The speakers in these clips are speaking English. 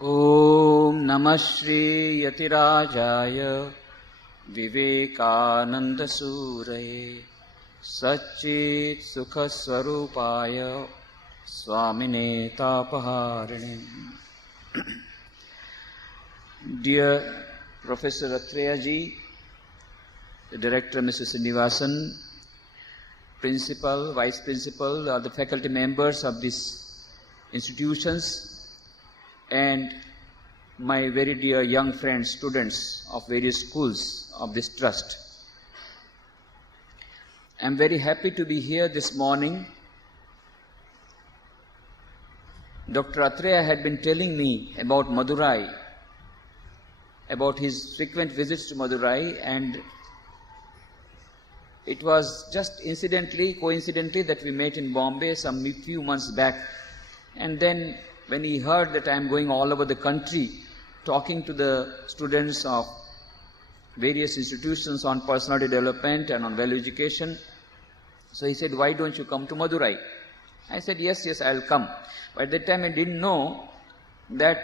ॐ नमः Shri यतिराजाय विवेकानन्दसूरये सच्चित् सुखस्वरूपाय स्वामिने तापहारिणे. Dear Professor Atreya ji, the Director Mr. Srinivasan, Principal, Vice Principal, the faculty members of these institutions, and my very dear young friends, students of various schools of this trust. I am very happy to be here this morning. Dr. Atreya had been telling me about Madurai, about his frequent visits to Madurai, and it was just coincidentally that we met in Bombay some few months back. And then when he heard that I am going all over the country talking to the students of various institutions on personality development and on value education, so he said, "Why don't you come to Madurai?" I said, yes, I'll come. But at that time I didn't know that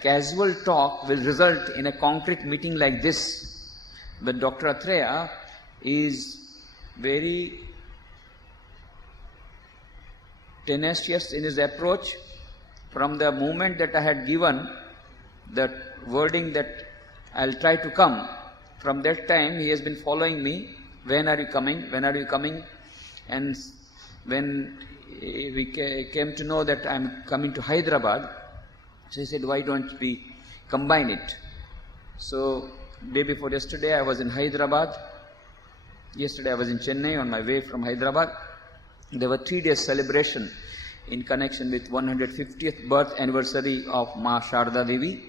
casual talk will result in a concrete meeting like this. But Dr. Atreya is very tenacious in his approach. From the moment that I had given that wording that I'll try to come, from that time he has been following me. When are you coming? When are you coming? And when we came to know that I'm coming to Hyderabad, so he said, why don't we combine it? So day before yesterday I was in Hyderabad. Yesterday I was in Chennai on my way from Hyderabad. There were 3 days celebration in connection with 150th birth anniversary of Ma Sharda Devi.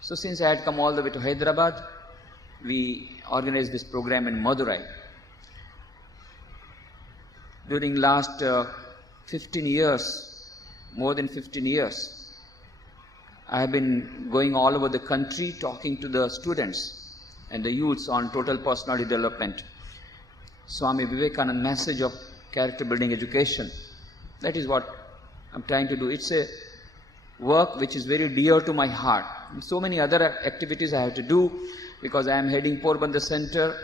So since I had come all the way to Hyderabad, we organized this program in Madurai. During last 15 years, more than 15 years, I have been going all over the country talking to the students and the youths on total personality development. Swami Vivekananda's message of character building education. That is what I'm trying to do. It's a work which is very dear to my heart. And so many other activities I have to do because I am heading Porbandar Center.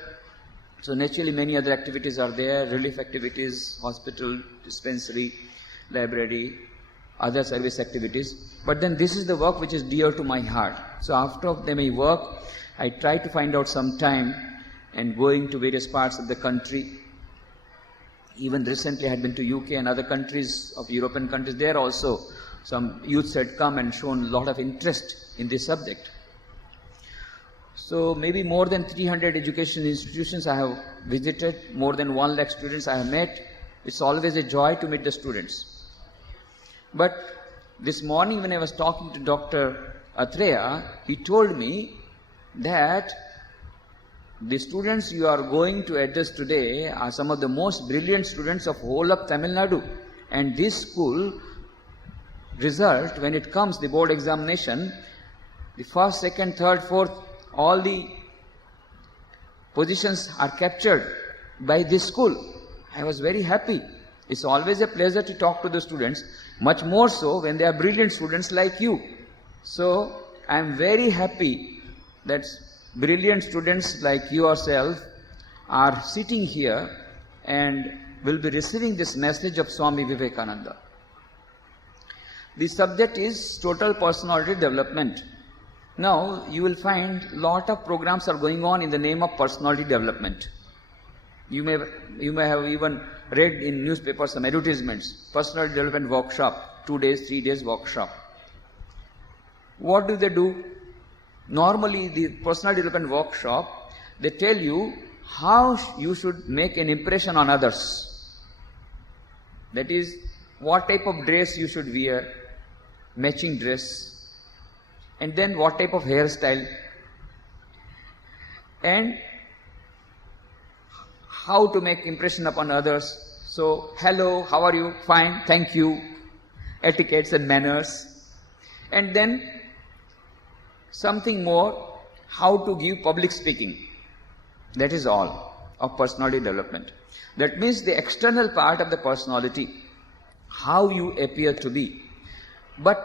So naturally many other activities are there, relief activities, hospital, dispensary, library, other service activities. But then this is the work which is dear to my heart. So after my work, I try to find out some time and going to various parts of the country. Even recently I had been to UK and other countries of European countries. There also some youths had come and shown a lot of interest in this subject. So maybe more than 300 education institutions I have visited, more than 1 lakh students I have met. It's always a joy to meet the students. But this morning when I was talking to Dr. Atreya, he told me that the students you are going to address today are some of the most brilliant students of whole of Tamil Nadu. And this school result, when it comes, the board examination, the first, second, third, fourth, all the positions are captured by this school. I was very happy. It's always a pleasure to talk to the students, much more so when they are brilliant students like you. So I am very happy that brilliant students like yourself are sitting here and will be receiving this message of Swami Vivekananda. The subject is total personality development. Now you will find lot of programs are going on in the name of personality development. You may have even read in newspapers some advertisements, personality development workshop, 2 days, 3 days workshop. What do they do? Normally the personality development workshop, they tell you how you should make an impression on others. That is, what type of dress you should wear, matching dress, and then what type of hairstyle, and how to make impression upon others. So, hello, how are you? Fine, thank you. Etiquettes and manners. And then something more, how to give public speaking. That is all of personality development. That means the external part of the personality, how you appear to be. But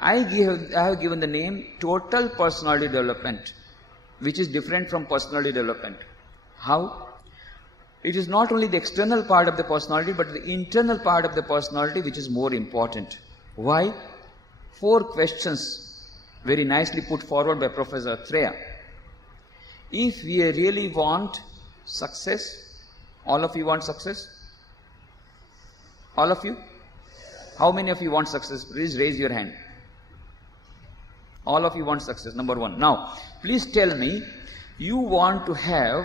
I have given the name total personality development, which is different from personality development. How? It is not only the external part of the personality, but the internal part of the personality which is more important. Why? 4 questions very nicely put forward by Professor Treya. If we really want success, all of you want success? All of you? How many of you want success? Please raise your hand. All of you want success, number 1. Now, please tell me, you want to have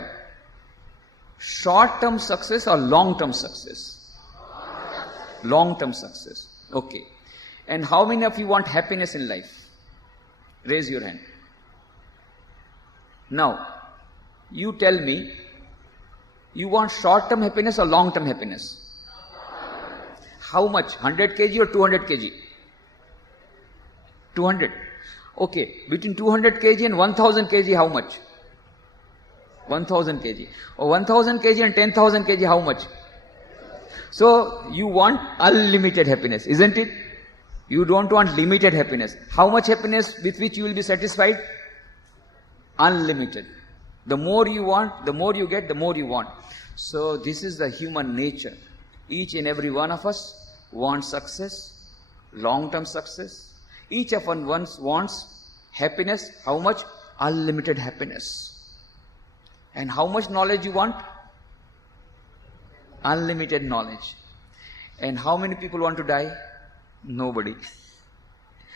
short-term success or long-term success? Long-term success. Okay. And how many of you want happiness in life? Raise your hand. Now, you tell me, you want short-term happiness or long-term happiness? How much? 100 kg or 200 kg? 200. Okay. Between 200 kg and 1000 kg, how much? 1000 kg. Or 1000 kg and 10,000 kg, how much? So, you want unlimited happiness, isn't it? You don't want limited happiness. How much happiness with which you will be satisfied? Unlimited. The more you want, the more you get, the more you want. So, this is the human nature. Each and every one of us wants success, long-term success. Each of us wants happiness. How much? Unlimited happiness. And how much knowledge you want? Unlimited knowledge. And how many people want to die? Nobody.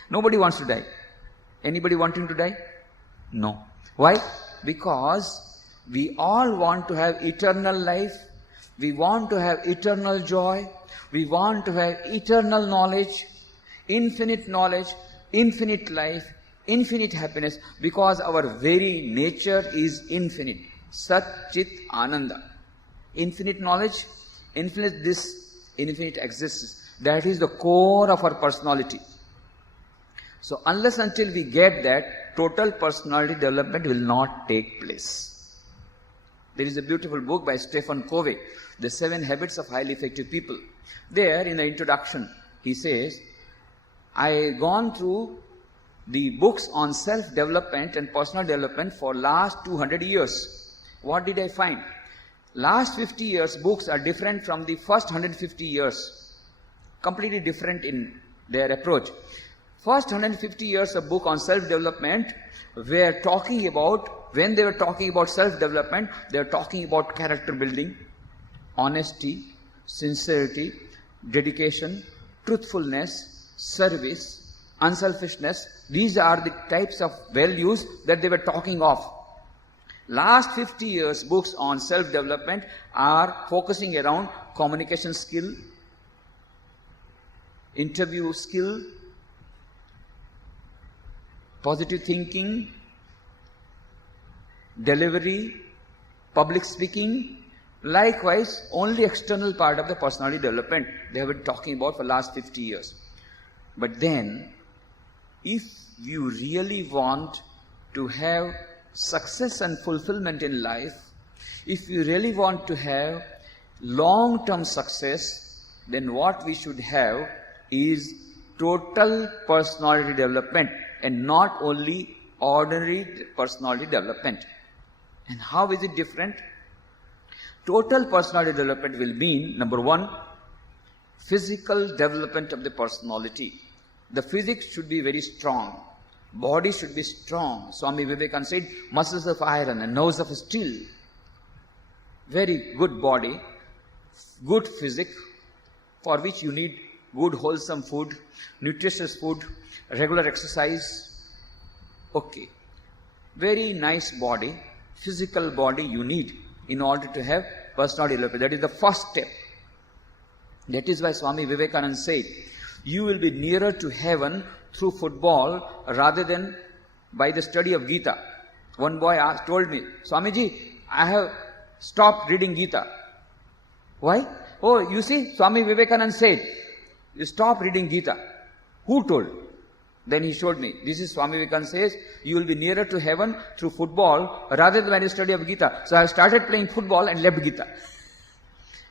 Nobody wants to die. Anybody wanting to die? No. Why? Because we all want to have eternal life. We want to have eternal joy. We want to have eternal knowledge, infinite life, infinite happiness, because our very nature is infinite. Sat Chit Ananda. Infinite knowledge, infinite this, infinite existence. That is the core of our personality. So unless until we get that, total personality development will not take place. There is a beautiful book by Stephen Covey, The 7 Habits of Highly Effective People. There, in the introduction, he says, I gone through the books on self-development and personal development for last 200 years. What did I find? Last 50 years, books are different from the first 150 years. Completely different in their approach. First 150 years of book on self-development were talking about, when they were talking about self-development, they were talking about character building, honesty, sincerity, dedication, truthfulness, service, unselfishness. These are the types of values that they were talking of. Last 50 years, books on self-development are focusing around communication skill, interview skill, positive thinking, delivery, public speaking. Likewise, only external part of the personality development they have been talking about for the last 50 years. But then, if you really want to have success and fulfillment in life, if you really want to have long-term success, then what we should have is total personality development and not only ordinary personality development. And how is it different? Total personality development will mean, number 1, physical development of the personality. The physics should be very strong. Body should be strong. Swami Vivekananda said, muscles of iron and nerves of steel. Very good body, good physique, for which you need good wholesome food, nutritious food, regular exercise. Okay. Very nice body, physical body you need in order to have personality development. That is the first step. That is why Swami Vivekananda said, you will be nearer to heaven through football rather than by the study of Gita. One boy told me, Swamiji, I have stopped reading Gita. Why? Oh, you see, Swami Vivekananda said, you stop reading Gita. Who told? Then he showed me. This is Swami Vivekananda says, you will be nearer to heaven through football rather than by the study of Gita. So I started playing football and left Gita.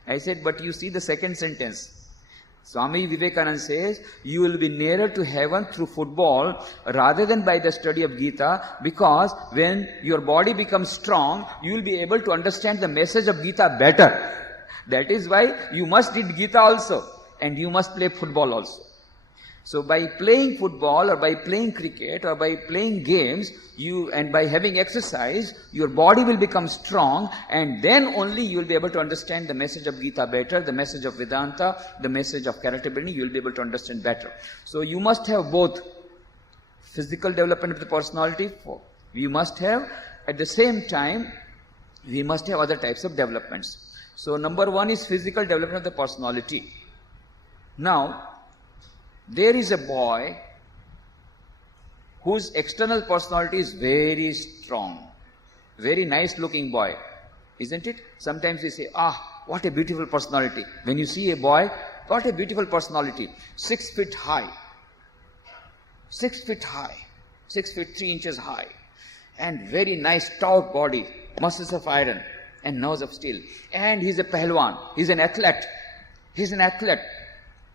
I said, but you see the second sentence. Swami Vivekananda says, you will be nearer to heaven through football rather than by the study of Gita, because when your body becomes strong, you will be able to understand the message of Gita better. That is why you must read Gita also, and you must play football also. So by playing football or by playing cricket or by playing games, and by having exercise, your body will become strong, and then only you will be able to understand the message of Gita better, the message of Vedanta, the message of character building, you will be able to understand better. So you must have both physical development of the personality, we must have, at the same time, we must have other types of developments. So number one is physical development of the personality. Now, there is a boy whose external personality is very strong, very nice looking boy, isn't it? Sometimes we say, what a beautiful personality. When you see a boy, what a beautiful personality, 6 feet high, 6 feet high, 6 feet 3 inches high, and very nice stout body, muscles of iron and nerves of steel. And he's a Pahalwan, he's an athlete,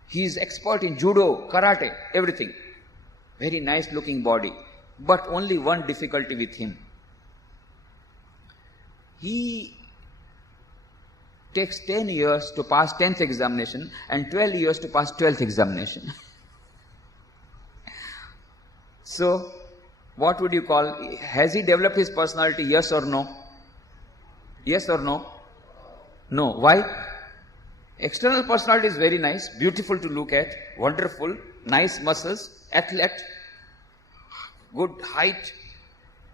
he is expert in judo, karate, everything. Very nice looking body. But only one difficulty with him. He takes 10 years to pass 10th examination and 12 years to pass 12th examination. So, what would you call? Has he developed his personality, yes or no? Yes or no? No. Why? External personality is very nice, beautiful to look at, wonderful, nice muscles, athlete, good height,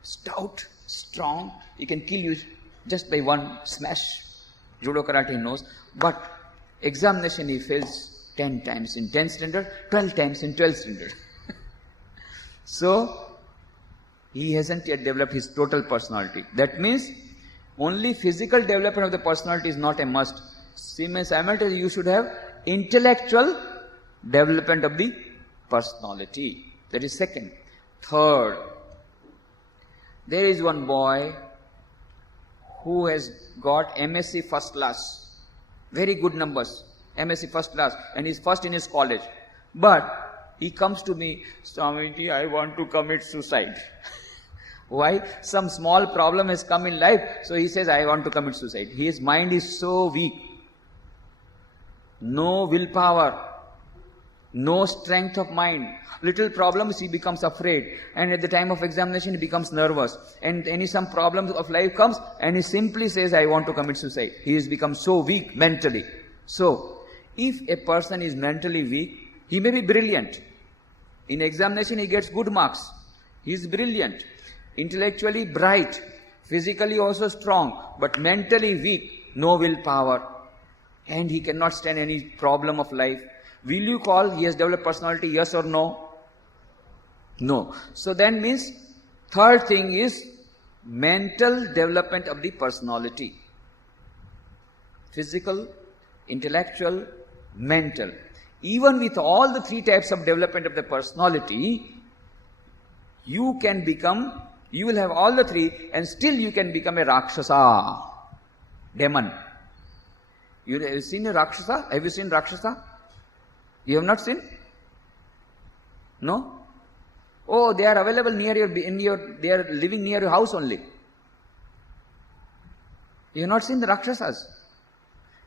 stout, strong. He can kill you just by one smash. Judo, karate he knows. But examination he fails 10 times in 10th standard, 12 times in 12th standard. So, he hasn't yet developed his total personality. That means only physical development of the personality is not a must. Simultaneously, you should have intellectual development of the personality. That is second. Third, there is one boy who has got MSc first class, very good numbers, MSc first class, and is first in his college. But he comes to me, Swamiji, I want to commit suicide. Why? Some small problem has come in life, so he says, I want to commit suicide. His mind is so weak. No willpower, no strength of mind. Little problems he becomes afraid, and at the time of examination he becomes nervous, and some problem of life comes and he simply says, I want to commit suicide. He has become so weak mentally. So, if a person is mentally weak, he may be brilliant. In examination he gets good marks. He is brilliant, intellectually bright, physically also strong, but mentally weak, no willpower. And he cannot stand any problem of life. Will you call he has developed personality, yes or no? No. So then means third thing is mental development of the personality. Physical, intellectual, mental. Even with all the three types of development of the personality, you will have all the three, and still you can become a Rakshasa, demon. You have seen a Rakshasa? Have you seen Rakshasa? You have not seen? No? Oh, they are available they are living near your house only. You have not seen the Rakshasas.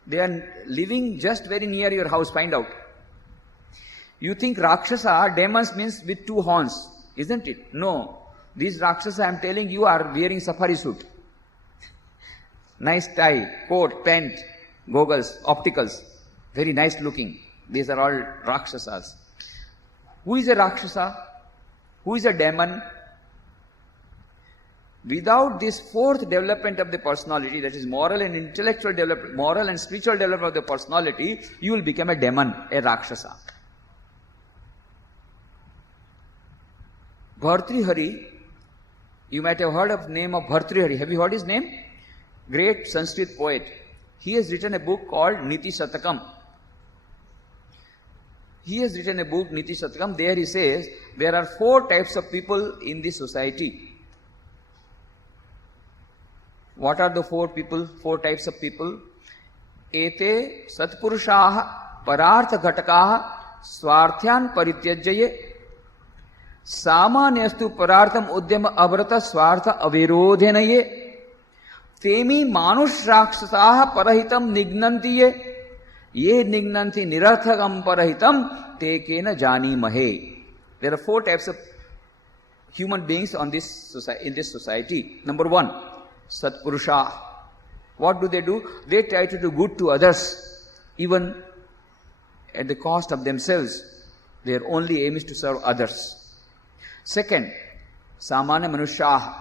They are living just very near your house, find out. You think Rakshasa, demons means with 2 horns, isn't it? No. These Rakshasa I am telling you are wearing safari suit. Nice tie, coat, pant, goggles, opticals, very nice looking. These are all Rakshasas. Who is a Rakshasa? Who is a demon? Without this fourth development of the personality, that is moral and intellectual development, moral and spiritual development of the personality, you will become a demon, a Rakshasa. Bhartrihari, you might have heard of the name of Bhartrihari. Have you heard his name? Great Sanskrit poet. He has written a book called Niti Satakam. He has written a book, Niti Satakam. There he says, there are 4 types of people in this society. What are the 4 types of people? Ete Satpurushaha परार्थ घटकाः स्वार्थ्यान् परित्यज्य सामान्यस्तु परार्थम उद्यम अवरत स्वार्थ अविरोधेन ये तेमी मानुष राक्षसाः परहितम निघ्नन्ति ये निघ्नन्ति निरर्थकम परहितम ते केन जानीमहे. There are 4 types of human beings in this society. Number 1, Satpurusha. What do? They try to do good to others, even at the cost of themselves. Their only aim is to serve others. Second, Samanya Manushya,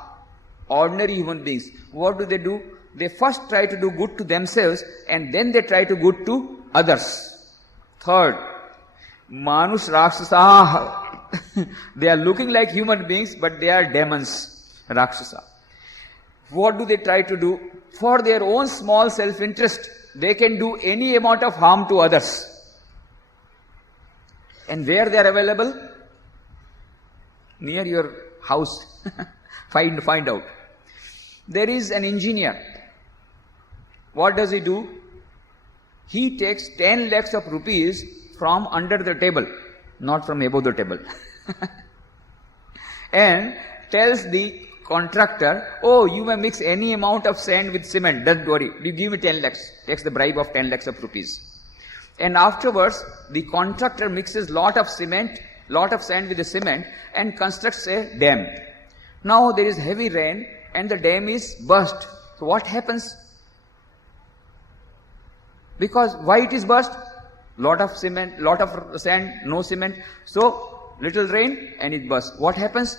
ordinary human beings. What do? They first try to do good to themselves and then they try to good to others. Third, Manush Rakshasa. They are looking like human beings but they are demons, Rakshasa. What do they try to do? For their own small self-interest, they can do any amount of harm to others. And where they are available? Near your house. Find out. There is an engineer. What does he do? He takes 10 lakhs of rupees from under the table, not from above the table. And tells the contractor, oh, you may mix any amount of sand with cement, don't worry, you give me 10 lakhs, takes the bribe of 10 lakhs of rupees. And afterwards, the contractor mixes lot of sand with the cement and constructs a dam. Now there is heavy rain and the dam is burst. So what happens? Because why it is burst? Lot of cement, lot of sand, no cement. So little rain and it bursts. What happens?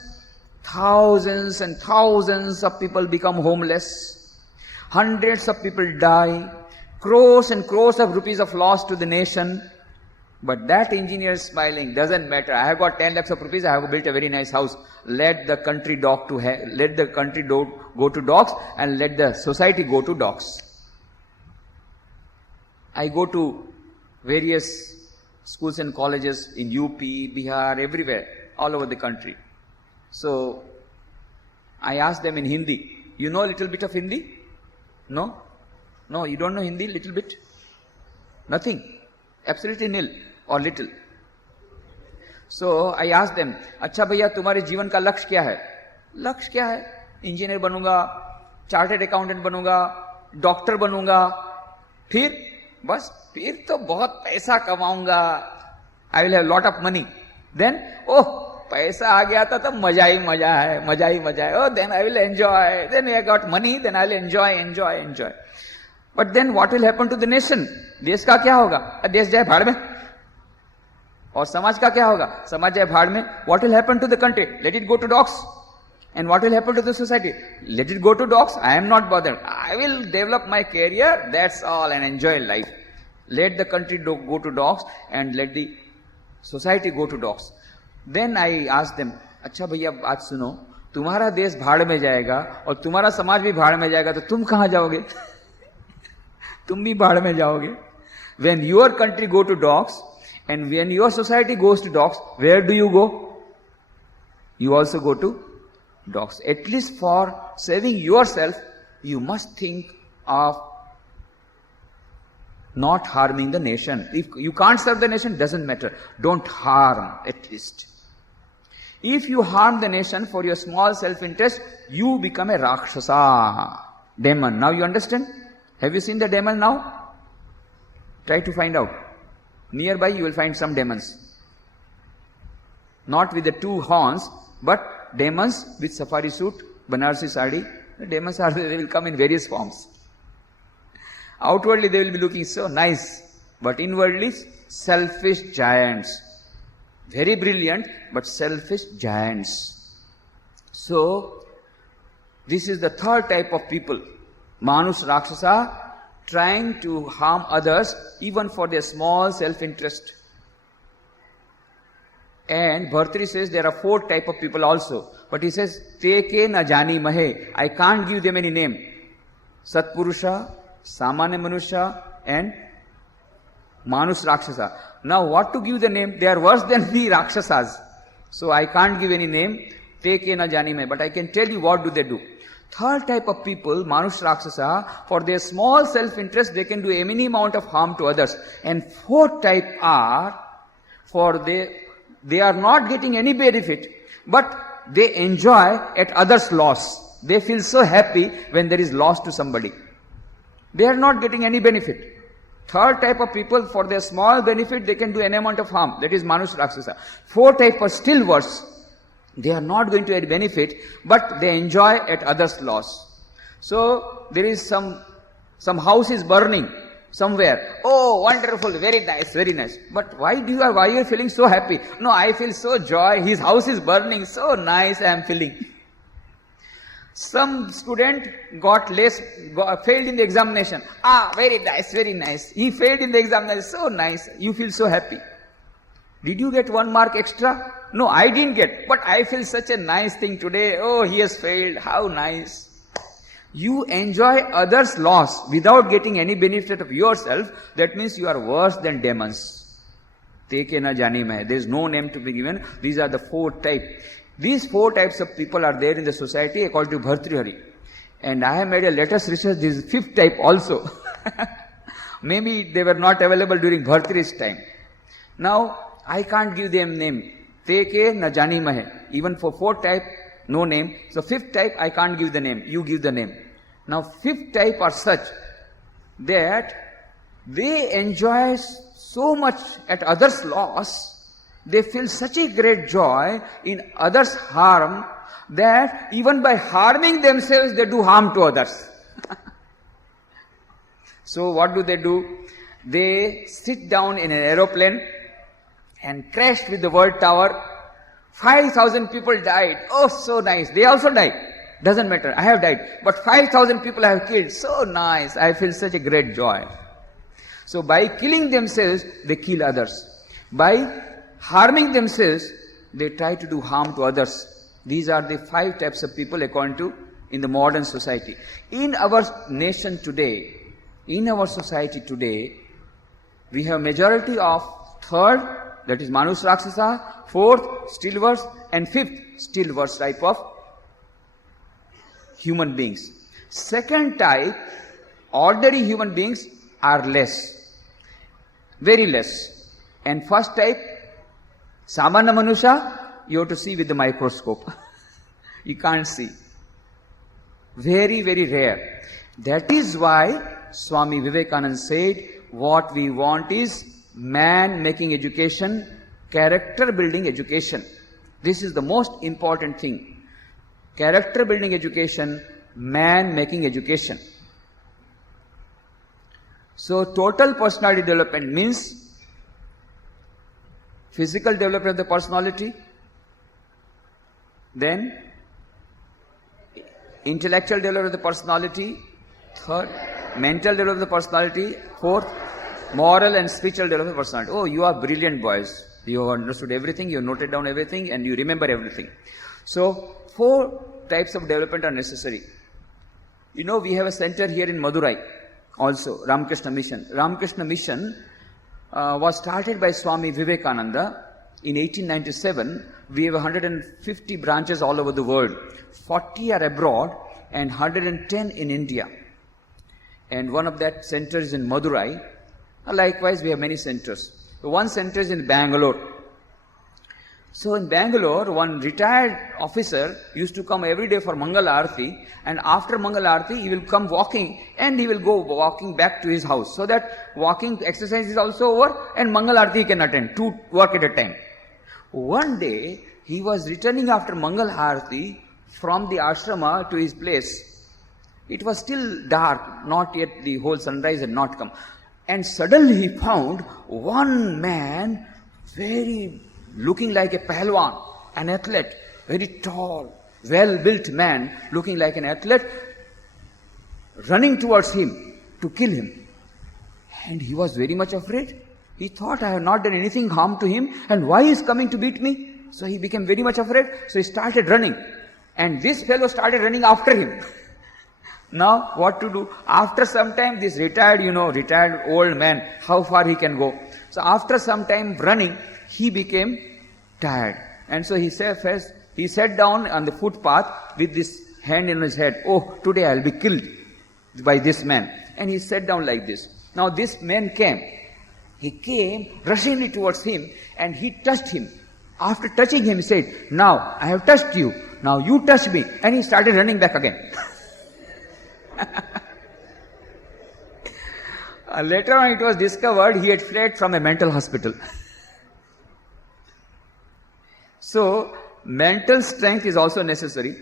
Thousands and thousands of people become homeless. Hundreds of people die. Crores and crores of rupees of loss to the nation. But that engineer is smiling. Doesn't matter. I have got 10 lakhs of rupees. I have built a very nice house. Let the country go to dogs and let the society go to dogs. I go to various schools and colleges in UP, Bihar, everywhere, all over the country. So, I ask them in Hindi, you know a little bit of Hindi? No? No, you don't know Hindi, little bit? Nothing. Absolutely nil or little. So, I ask them, अच्छा भैया तुम्हारे जीवन का लक्ष्य क्या है? लक्ष्य क्या है? इंजीनियर बनूंगा, चार्टर्ड अकाउंटेंट बनूंगा, डॉक्टर बनूंगा, फिर तो बहुत पैसा कमाऊंगा. I will have lot of money. Then, पैसा आ गया था तो मजा ही मजा है. Then I will enjoy. Then I got money, then I will enjoy. But then what will happen to the nation? देश का क्या होगा? देश जाए भाड़ में. और समाज का क्या होगा? समाज जाए भाड़ में. What will happen to the country? Let it go to dogs. And what will happen to the society? Let it go to dogs. I am not bothered. I will develop my career. That's all and enjoy life. Let the country go to dogs and let the society go to dogs. Then I ask them, अच्छा भैया बात सुनो, तुम्हारा देश भाड़ में जाएगा और तुम्हारा समाज भी भाड़ में जाएगा तो तुम कहां जाओगे? तुम भी भाड़ में जाओगे. When your country go to dogs and when your society goes to dogs, where do you go? You also go to dogs. At least for saving yourself, you must think of not harming the nation. If you can't serve the nation, doesn't matter. Don't harm at least. If you harm the nation for your small self-interest, you become a Rakshasa, demon. Now you understand? Have you seen the demon now? Try to find out. Nearby you will find some demons. Not with the 2 horns, but demons with safari suit, Banarsi sari. The demons they will come in various forms. Outwardly they will be looking so nice, but inwardly selfish giants. Very brilliant, but selfish giants. So, this is the third type of people. Manush Rakshasa, trying to harm others even for their small self-interest. And Bhartri says there are 4 type of people also. But he says, Te ke na jani mahe. I can't give them any name. Satpurusha, Samanya Manusha and Manush Rakshasa. Now what to give the name? They are worse than the Rakshasas. So I can't give any name. Te ke na jani mahe. But I can tell you what do they do. Third type of people, Manush Rakshasa, for their small self-interest, they can do any amount of harm to others. And fourth type are, they are not getting any benefit, but they enjoy at others' loss. They feel so happy when there is loss to somebody. They are not getting any benefit. Third type of people, for their small benefit, they can do any amount of harm. That is Manush Rakshasa. Fourth type are still worse. They are not going to benefit, but they enjoy at others' loss. So, there is some house is burning somewhere. Oh, wonderful, very nice, very nice. But why are you feeling so happy? No, I feel so joy. His house is burning, so nice I am feeling. Some student failed in the examination. Very nice, very nice. He failed in the examination, so nice. You feel so happy. Did you get 1 mark extra? No, I didn't get. But I feel such a nice thing today. Oh, he has failed. How nice. You enjoy others' loss without getting any benefit of yourself. That means you are worse than demons. Teke na jani mein. There is no name to be given. These are the 4 types. These 4 types of people are there in the society according to Bhartrihari. And I have made a latest research. This is 5th type also. Maybe they were not available during Bhartrihari's time. Now, I can't give them name. Teke na jani mahe. Even for 4th type, no name. So 5th type, I can't give the name. You give the name. Now 5th type are such that they enjoy so much at others' loss. They feel such a great joy in others' harm that even by harming themselves, they do harm to others. So what do? They sit down in an aeroplane and crashed with the World Tower. 5,000 people died. Oh, so nice. They also died. Doesn't matter. I have died. But 5,000 people I have killed. So nice. I feel such a great joy. So by killing themselves, they kill others. By harming themselves, they try to do harm to others. These are the 5 types of people according to in the modern society. In our nation today, in our society today, we have majority of 3rd, that is Manush Rakshasa, 4th, still worse, and 5th, still worse type of human beings. 2nd type, ordinary human beings are less, very less. And 1st type, Samanya Manusha, you have to see with the microscope. You can't see. Very, very rare. That is why Swami Vivekananda said, what we want is man-making education, character-building education. This is the most important thing. Character-building education, man-making education. So, total personality development means physical development of the personality, then intellectual development of the personality, 3rd, mental development of the personality, 4th, moral and spiritual development of personality. Oh, you are brilliant boys. You have understood everything, you have noted down everything, and you remember everything. So, 4 types of development are necessary. You know, we have a center here in Madurai also, Ramakrishna Mission. Ramakrishna Mission was started by Swami Vivekananda in 1897. We have 150 branches all over the world. 40 are abroad and 110 in India. And one of that centers is in Madurai. Likewise, we have many centers. One center is in Bangalore. So in Bangalore, one retired officer used to come every day for Mangal Aarti, and after Mangal Aarti, he will come walking and he will go walking back to his house. So that walking exercise is also over and Mangal Aarti he can attend, 2 work at a time. One day, he was returning after Mangal Aarti from the ashrama to his place. It was still dark, not yet the whole sunrise had not come. And suddenly he found one man looking like a pahalwan, an athlete, very tall, well-built man, looking like an athlete, running towards him to kill him. And he was very much afraid. He thought, I have not done anything harm to him, and why he is coming to beat me? So he became very much afraid, so he started running. And this fellow started running after him. Now, what to do? After some time, this retired old man, how far he can go? So after some time running, he became tired. And so he sat down on the footpath with this hand in his head. Oh, today I'll be killed by this man. And he sat down like this. Now this man came. He came rushingly towards him and he touched him. After touching him, he said, now I have touched you. Now you touch me. And he started running back again. Later on it was discovered he had fled from a mental hospital. So, mental strength is also necessary.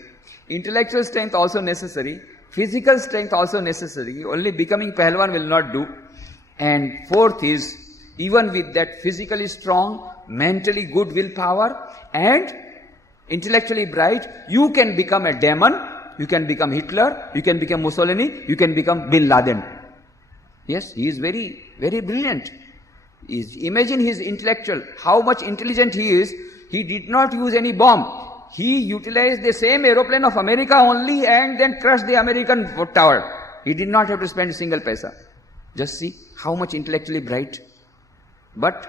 Intellectual strength also necessary. Physical strength also necessary. Only becoming Pahalwan will not do. And fourth is, even with that physically strong, mentally good willpower and intellectually bright, you can become a demon, you can become Hitler, you can become Mussolini, you can become Bin Laden. Yes, he is very, very brilliant. Imagine his intellectual, how much intelligent he is. He did not use any bomb. He utilized the same aeroplane of America only and then crushed the American tower. He did not have to spend a single paisa. Just see how much intellectually bright. But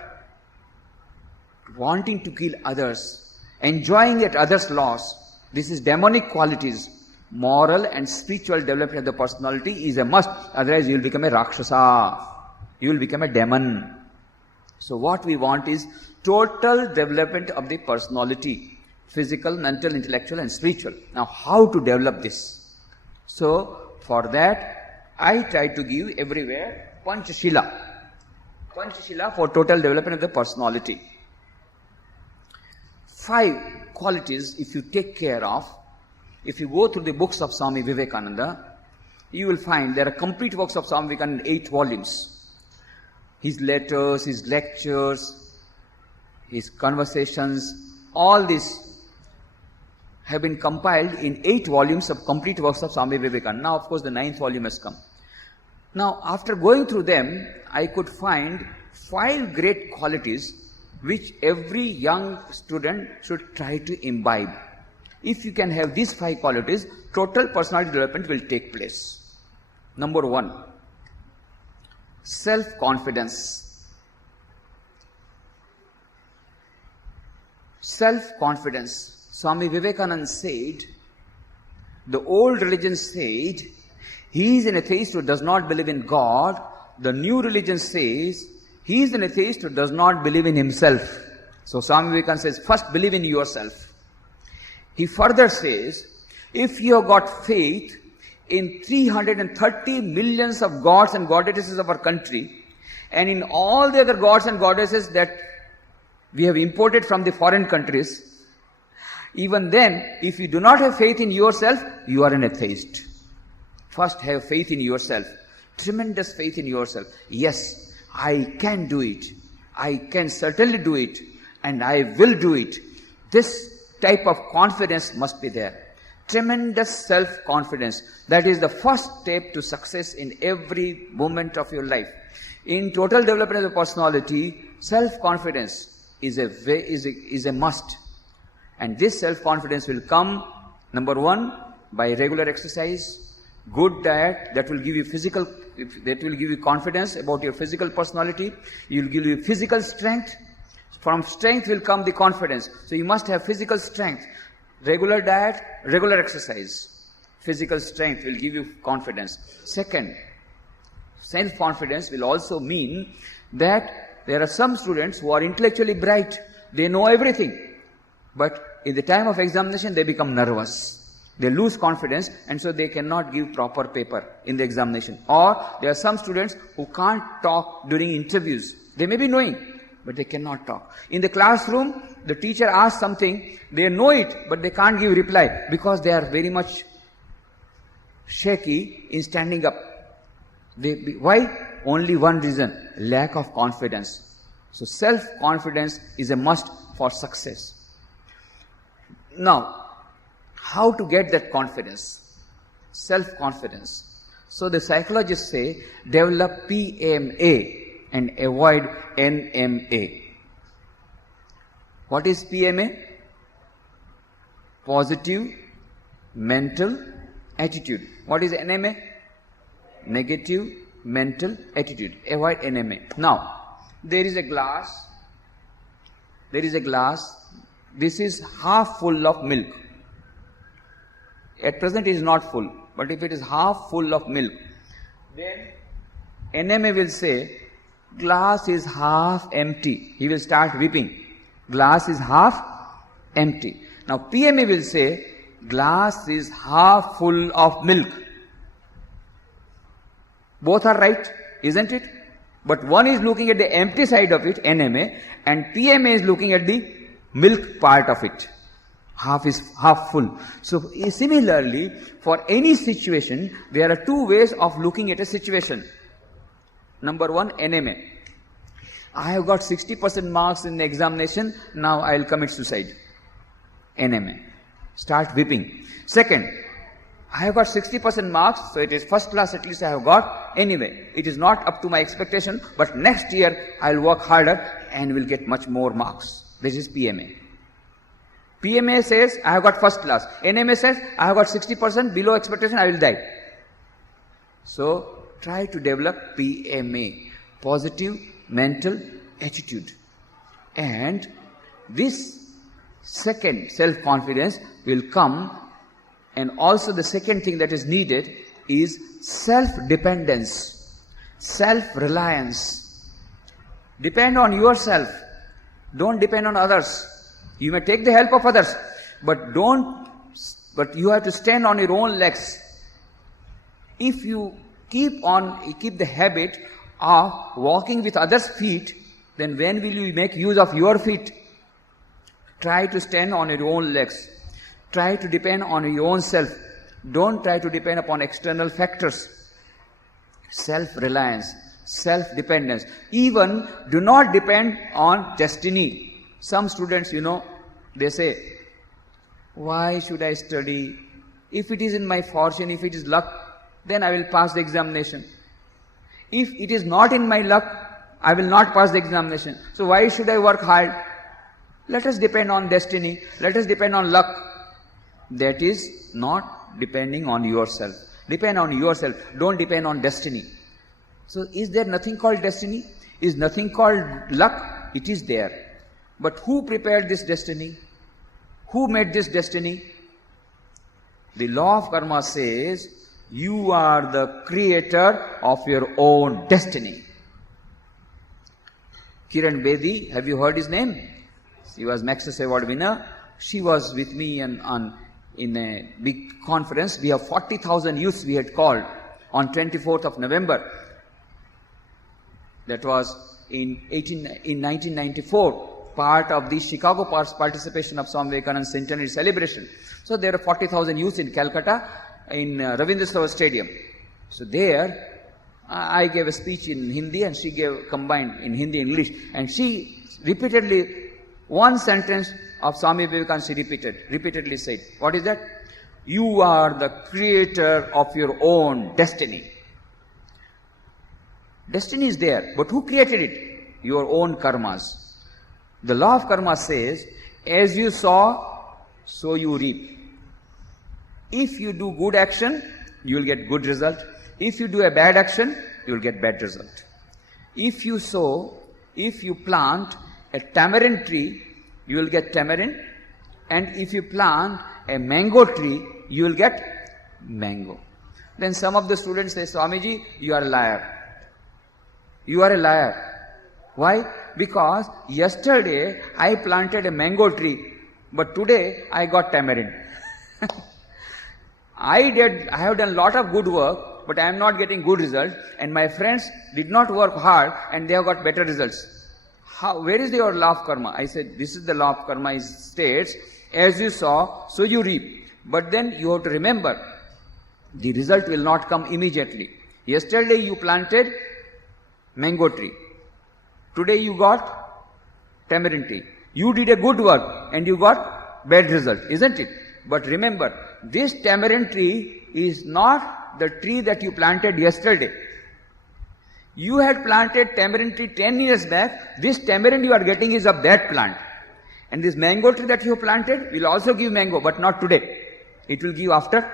wanting to kill others, enjoying at others' loss, this is demonic qualities. Moral and spiritual development of the personality is a must. Otherwise you will become a Rakshasa. You will become a demon. So what we want is total development of the personality. Physical, mental, intellectual and spiritual. Now how to develop this? So for that I try to give everywhere Panchashila. Panchashila for total development of the personality. 5 qualities if you take care of. If you go through the books of Swami Vivekananda, you will find there are complete works of Swami Vivekananda in 8 volumes. His letters, his lectures, his conversations, all this have been compiled in 8 volumes of complete works of Swami Vivekananda. Now, of course, the 9th volume has come. Now, after going through them, I could find 5 great qualities which every young student should try to imbibe. If you can have these 5 qualities, total personality development will take place. Number 1, self-confidence. Self-confidence. Swami Vivekananda said, the old religion said, he is an atheist who does not believe in God. The new religion says, he is an atheist who does not believe in himself. So Swami Vivekananda says, first believe in yourself. He further says, if you have got faith in 330 millions of gods and goddesses of our country, and in all the other gods and goddesses that we have imported from the foreign countries, even then, if you do not have faith in yourself, you are an atheist. First have faith in yourself. Tremendous faith in yourself. Yes, I can do it. I can certainly do it. And I will do it. This type of confidence must be there. Tremendous self-confidence. That is the first step to success in every moment of your life. In total development of the personality, self-confidence is a must. And this self-confidence will come, number 1, by regular exercise, good diet that will give you confidence about your physical personality. It will give you physical strength. From strength will come the confidence. So you must have physical strength. Regular diet, regular exercise. Physical strength will give you confidence. Second, self-confidence will also mean that there are some students who are intellectually bright. They know everything. But in the time of examination, they become nervous. They lose confidence and so they cannot give proper paper in the examination. Or there are some students who can't talk during interviews. They may be knowing, but they cannot talk. In the classroom, the teacher asks something, they know it, but they can't give reply because they are very much shaky in standing up. Why? Only one reason, lack of confidence. So self-confidence is a must for success. Now, how to get that confidence? Self-confidence. So the psychologists say, develop PMA and avoid NMA. What is PMA? Positive mental attitude. What is NMA? Negative mental attitude. Avoid NMA. Now, there is a glass. This is half full of milk. At present it is not full, but if it is half full of milk, then NMA will say, glass is half empty. He will start weeping. Glass is half empty. Now PMA will say, glass is half full of milk. Both are right, isn't it? But one is looking at the empty side of it, NMA, and PMA is looking at the milk part of it. Half is half full. So similarly, for any situation, there are two ways of looking at a situation. Number one, NMA. I have got 60% marks in the examination, now I will commit suicide. NMA. Start weeping. Second, I have got 60% marks, so it is first class at least I have got. Anyway, it is not up to my expectation, but next year I will work harder and will get much more marks. This is PMA. PMA says, I have got first class. NMA says, I have got 60%, below expectation, I will die. So, try to develop PMA, positive mental attitude. And this second self-confidence will come, and also the second thing that is needed is self-dependence, self-reliance. Depend on yourself. Don't depend on others. You may take the help of others, but you have to stand on your own legs. If you keep the habit of walking with others' feet, then when will you make use of your feet? Try to stand on your own legs. Try to depend on your own self. Don't try to depend upon external factors. Self-reliance, self-dependence. Even do not depend on destiny. Some students, they say, why should I study? If it is in my fortune, if it is luck, then I will pass the examination. If it is not in my luck, I will not pass the examination. So why should I work hard? Let us depend on destiny. Let us depend on luck. That is not depending on yourself. Depend on yourself. Don't depend on destiny. So is there nothing called destiny? Is nothing called luck? It is there. But who prepared this destiny? Who made this destiny? The law of karma says, you are the creator of your own destiny. Kiran Bedi, have you heard his name? She was Maxis Award winner. She was with me in a big conference. We have 40,000 youths we had called on 24th of November. That was in 1994, part of the Chicago participation of Swami Vivekananda centenary celebration. So there are 40,000 youths in Calcutta in Ravindra Sarovar Stadium. So there, I gave a speech in Hindi and she gave combined in Hindi and English. And she repeatedly, one sentence of Swami Vivekananda she repeatedly said, what is that? You are the creator of your own destiny. Destiny is there, but who created it? Your own karmas. The law of karma says, as you sow, so you reap. If you do good action, you will get good result. If you do a bad action, you will get bad result. If you plant a tamarind tree, you will get tamarind. And if you plant a mango tree, you will get mango. Then some of the students say, Swamiji, you are a liar. You are a liar. Why? Because yesterday I planted a mango tree, but today I got tamarind. I have done a lot of good work, but I am not getting good results, and my friends did not work hard and they have got better results. Where is your law of karma? I said, this is the law of karma. It states, as you sow, so you reap. But then you have to remember, the result will not come immediately. Yesterday you planted mango tree. Today you got tamarind tree. You did a good work and you got bad result, isn't it? But remember, this tamarind tree is not the tree that you planted yesterday. You had planted tamarind tree 10 years back. This tamarind you are getting is of that plant. And this mango tree that you planted will also give mango, but not today. It will give after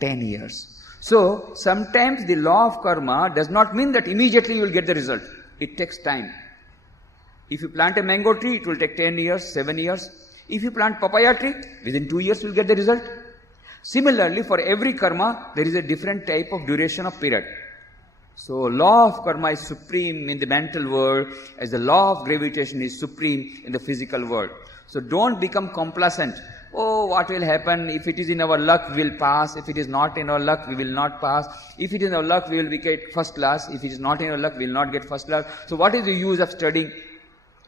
10 years. So, sometimes the law of karma does not mean that immediately you will get the result. It takes time. If you plant a mango tree, it will take 10 years, 7 years. If you plant papaya tree, within 2 years you will get the result. Similarly, for every karma, there is a different type of duration of period. So, law of karma is supreme in the mental world, as the law of gravitation is supreme in the physical world. So, don't become complacent. Oh, what will happen? If it is in our luck, we will pass. If it is not in our luck, we will not pass. If it is in our luck, we will get first class. If it is not in our luck, we will not get first class. So, what is the use of studying?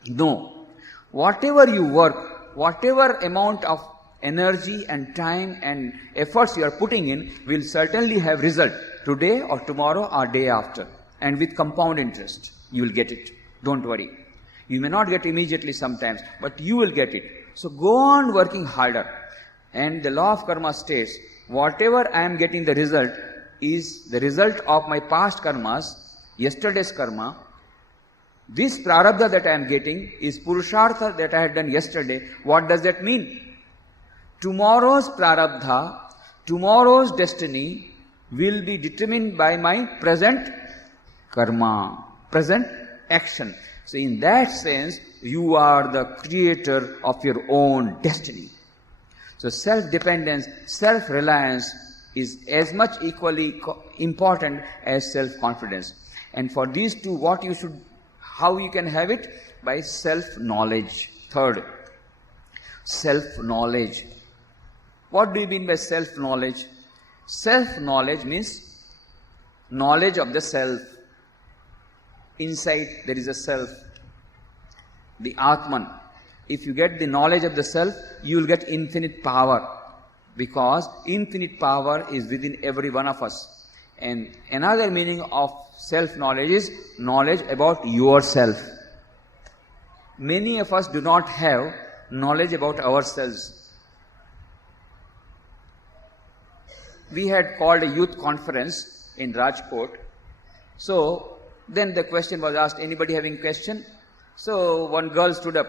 No. Whatever you work, whatever amount of energy and time and efforts you are putting in will certainly have result today or tomorrow or day after, and with compound interest you will get it. Don't worry. You may not get immediately sometimes, but you will get it. So go on working harder. And the law of karma states, whatever I am getting the result is the result of my past karmas, yesterday's karma. This prarabdha that I am getting is purushartha that I had done yesterday. What does that mean? Tomorrow's prarabdha, tomorrow's destiny will be determined by my present karma, present action. So in that sense, you are the creator of your own destiny. So self-dependence, self-reliance is as much equally important as self-confidence. And for these two, how you can have it? By self-knowledge. Third, self-knowledge. What do you mean by self-knowledge? Self-knowledge means knowledge of the self. Inside there is a self, the Atman. If you get the knowledge of the self, you will get infinite power, because infinite power is within every one of us. And another meaning of self-knowledge is knowledge about yourself. Many of us do not have knowledge about ourselves. We had called a youth conference in Rajkot. So then the question was asked, anybody having question? So one girl stood up.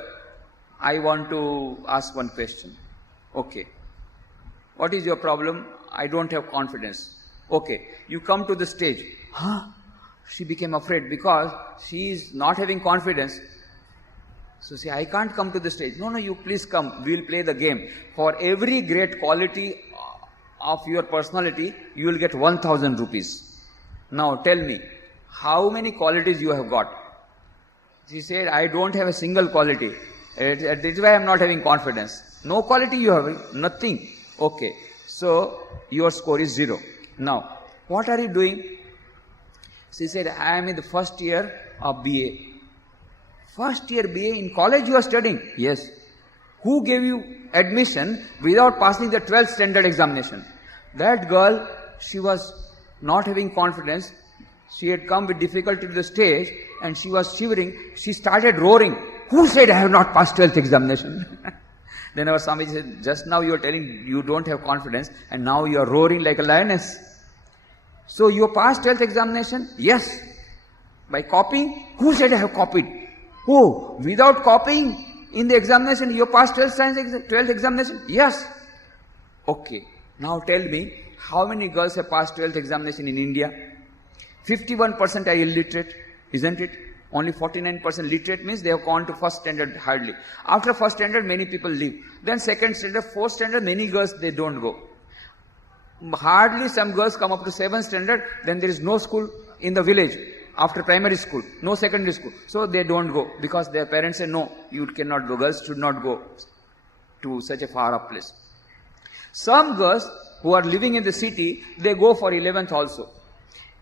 I want to ask one question. Okay. What is your problem? I don't have confidence. Okay. You come to the stage. She became afraid because she is not having confidence. So say, I can't come to the stage. No, you please come. We will play the game. For every great quality of your personality, you will get 1,000 rupees. Now tell me, how many qualities you have got? She said, I don't have a single quality. That is why I am not having confidence. No quality you have, nothing. Okay. So your score is 0. Now, what are you doing? She said, I am in the first year of BA. First year BA in college you are studying? Yes. Who gave you admission without passing the 12th standard examination? That girl, she was not having confidence. She had come with difficulty to the stage and she was shivering. She started roaring. Who said I have not passed 12th examination? Then our Swami said, just now you are telling you don't have confidence and now you are roaring like a lioness. So you passed 12th examination? Yes. By copying? Who said I have copied? Oh, without copying in the examination you passed 12th examination? Yes. Okay. Now tell me, how many girls have passed 12th examination in India? 51% are illiterate, isn't it? Only 49% literate, means they have gone to first standard hardly. After first standard, many people leave. Then second standard, fourth standard, many girls, they don't go. Hardly some girls come up to 7th standard, then there is no school in the village after primary school, no secondary school. So they don't go because their parents say, no, you cannot go, girls should not go to such a far up place. Some girls who are living in the city, they go for 11th also.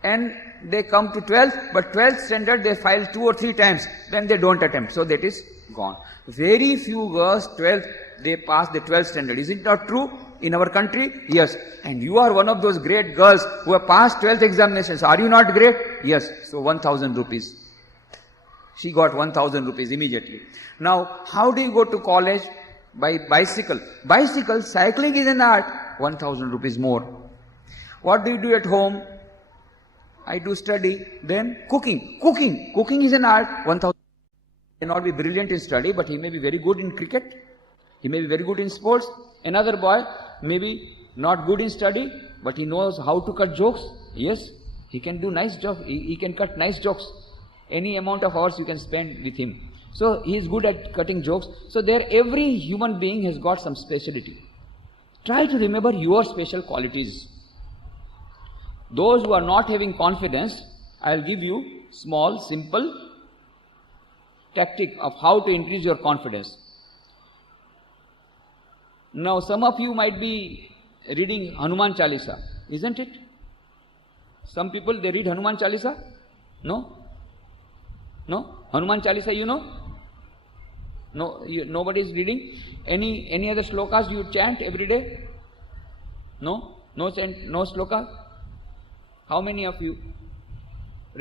And they come to 12th, but 12th standard they file 2 or 3 times, then they don't attempt. So that is gone. Very few girls, 12th, they pass the 12th standard. Is it not true in our country? Yes. And you are one of those great girls who have passed 12th examinations. Are you not great? Yes. So 1,000 rupees. She got 1,000 rupees immediately. Now, how do you go to college? By bicycle. Bicycle, cycling is an art. 1,000 rupees more. What do you do at home? I do study. Then cooking. Cooking is an art. 1,000. He may not be brilliant in study, but he may be very good in cricket. He may be very good in sports. Another boy may be not good in study, but he knows how to cut jokes. Yes, he can do nice jokes. He can cut nice jokes. Any amount of hours you can spend with him. So he is good at cutting jokes. So there every human being has got some specialty. Try to remember your special qualities. Those who are not having confidence, I will give you small, simple tactic of how to increase your confidence. Now, some of you might be reading Hanuman Chalisa, isn't it? Some people, they read Hanuman Chalisa? No? No? Hanuman Chalisa, you know? No, nobody is reading. Any other slokas you chant every day? No? No sloka? How many of you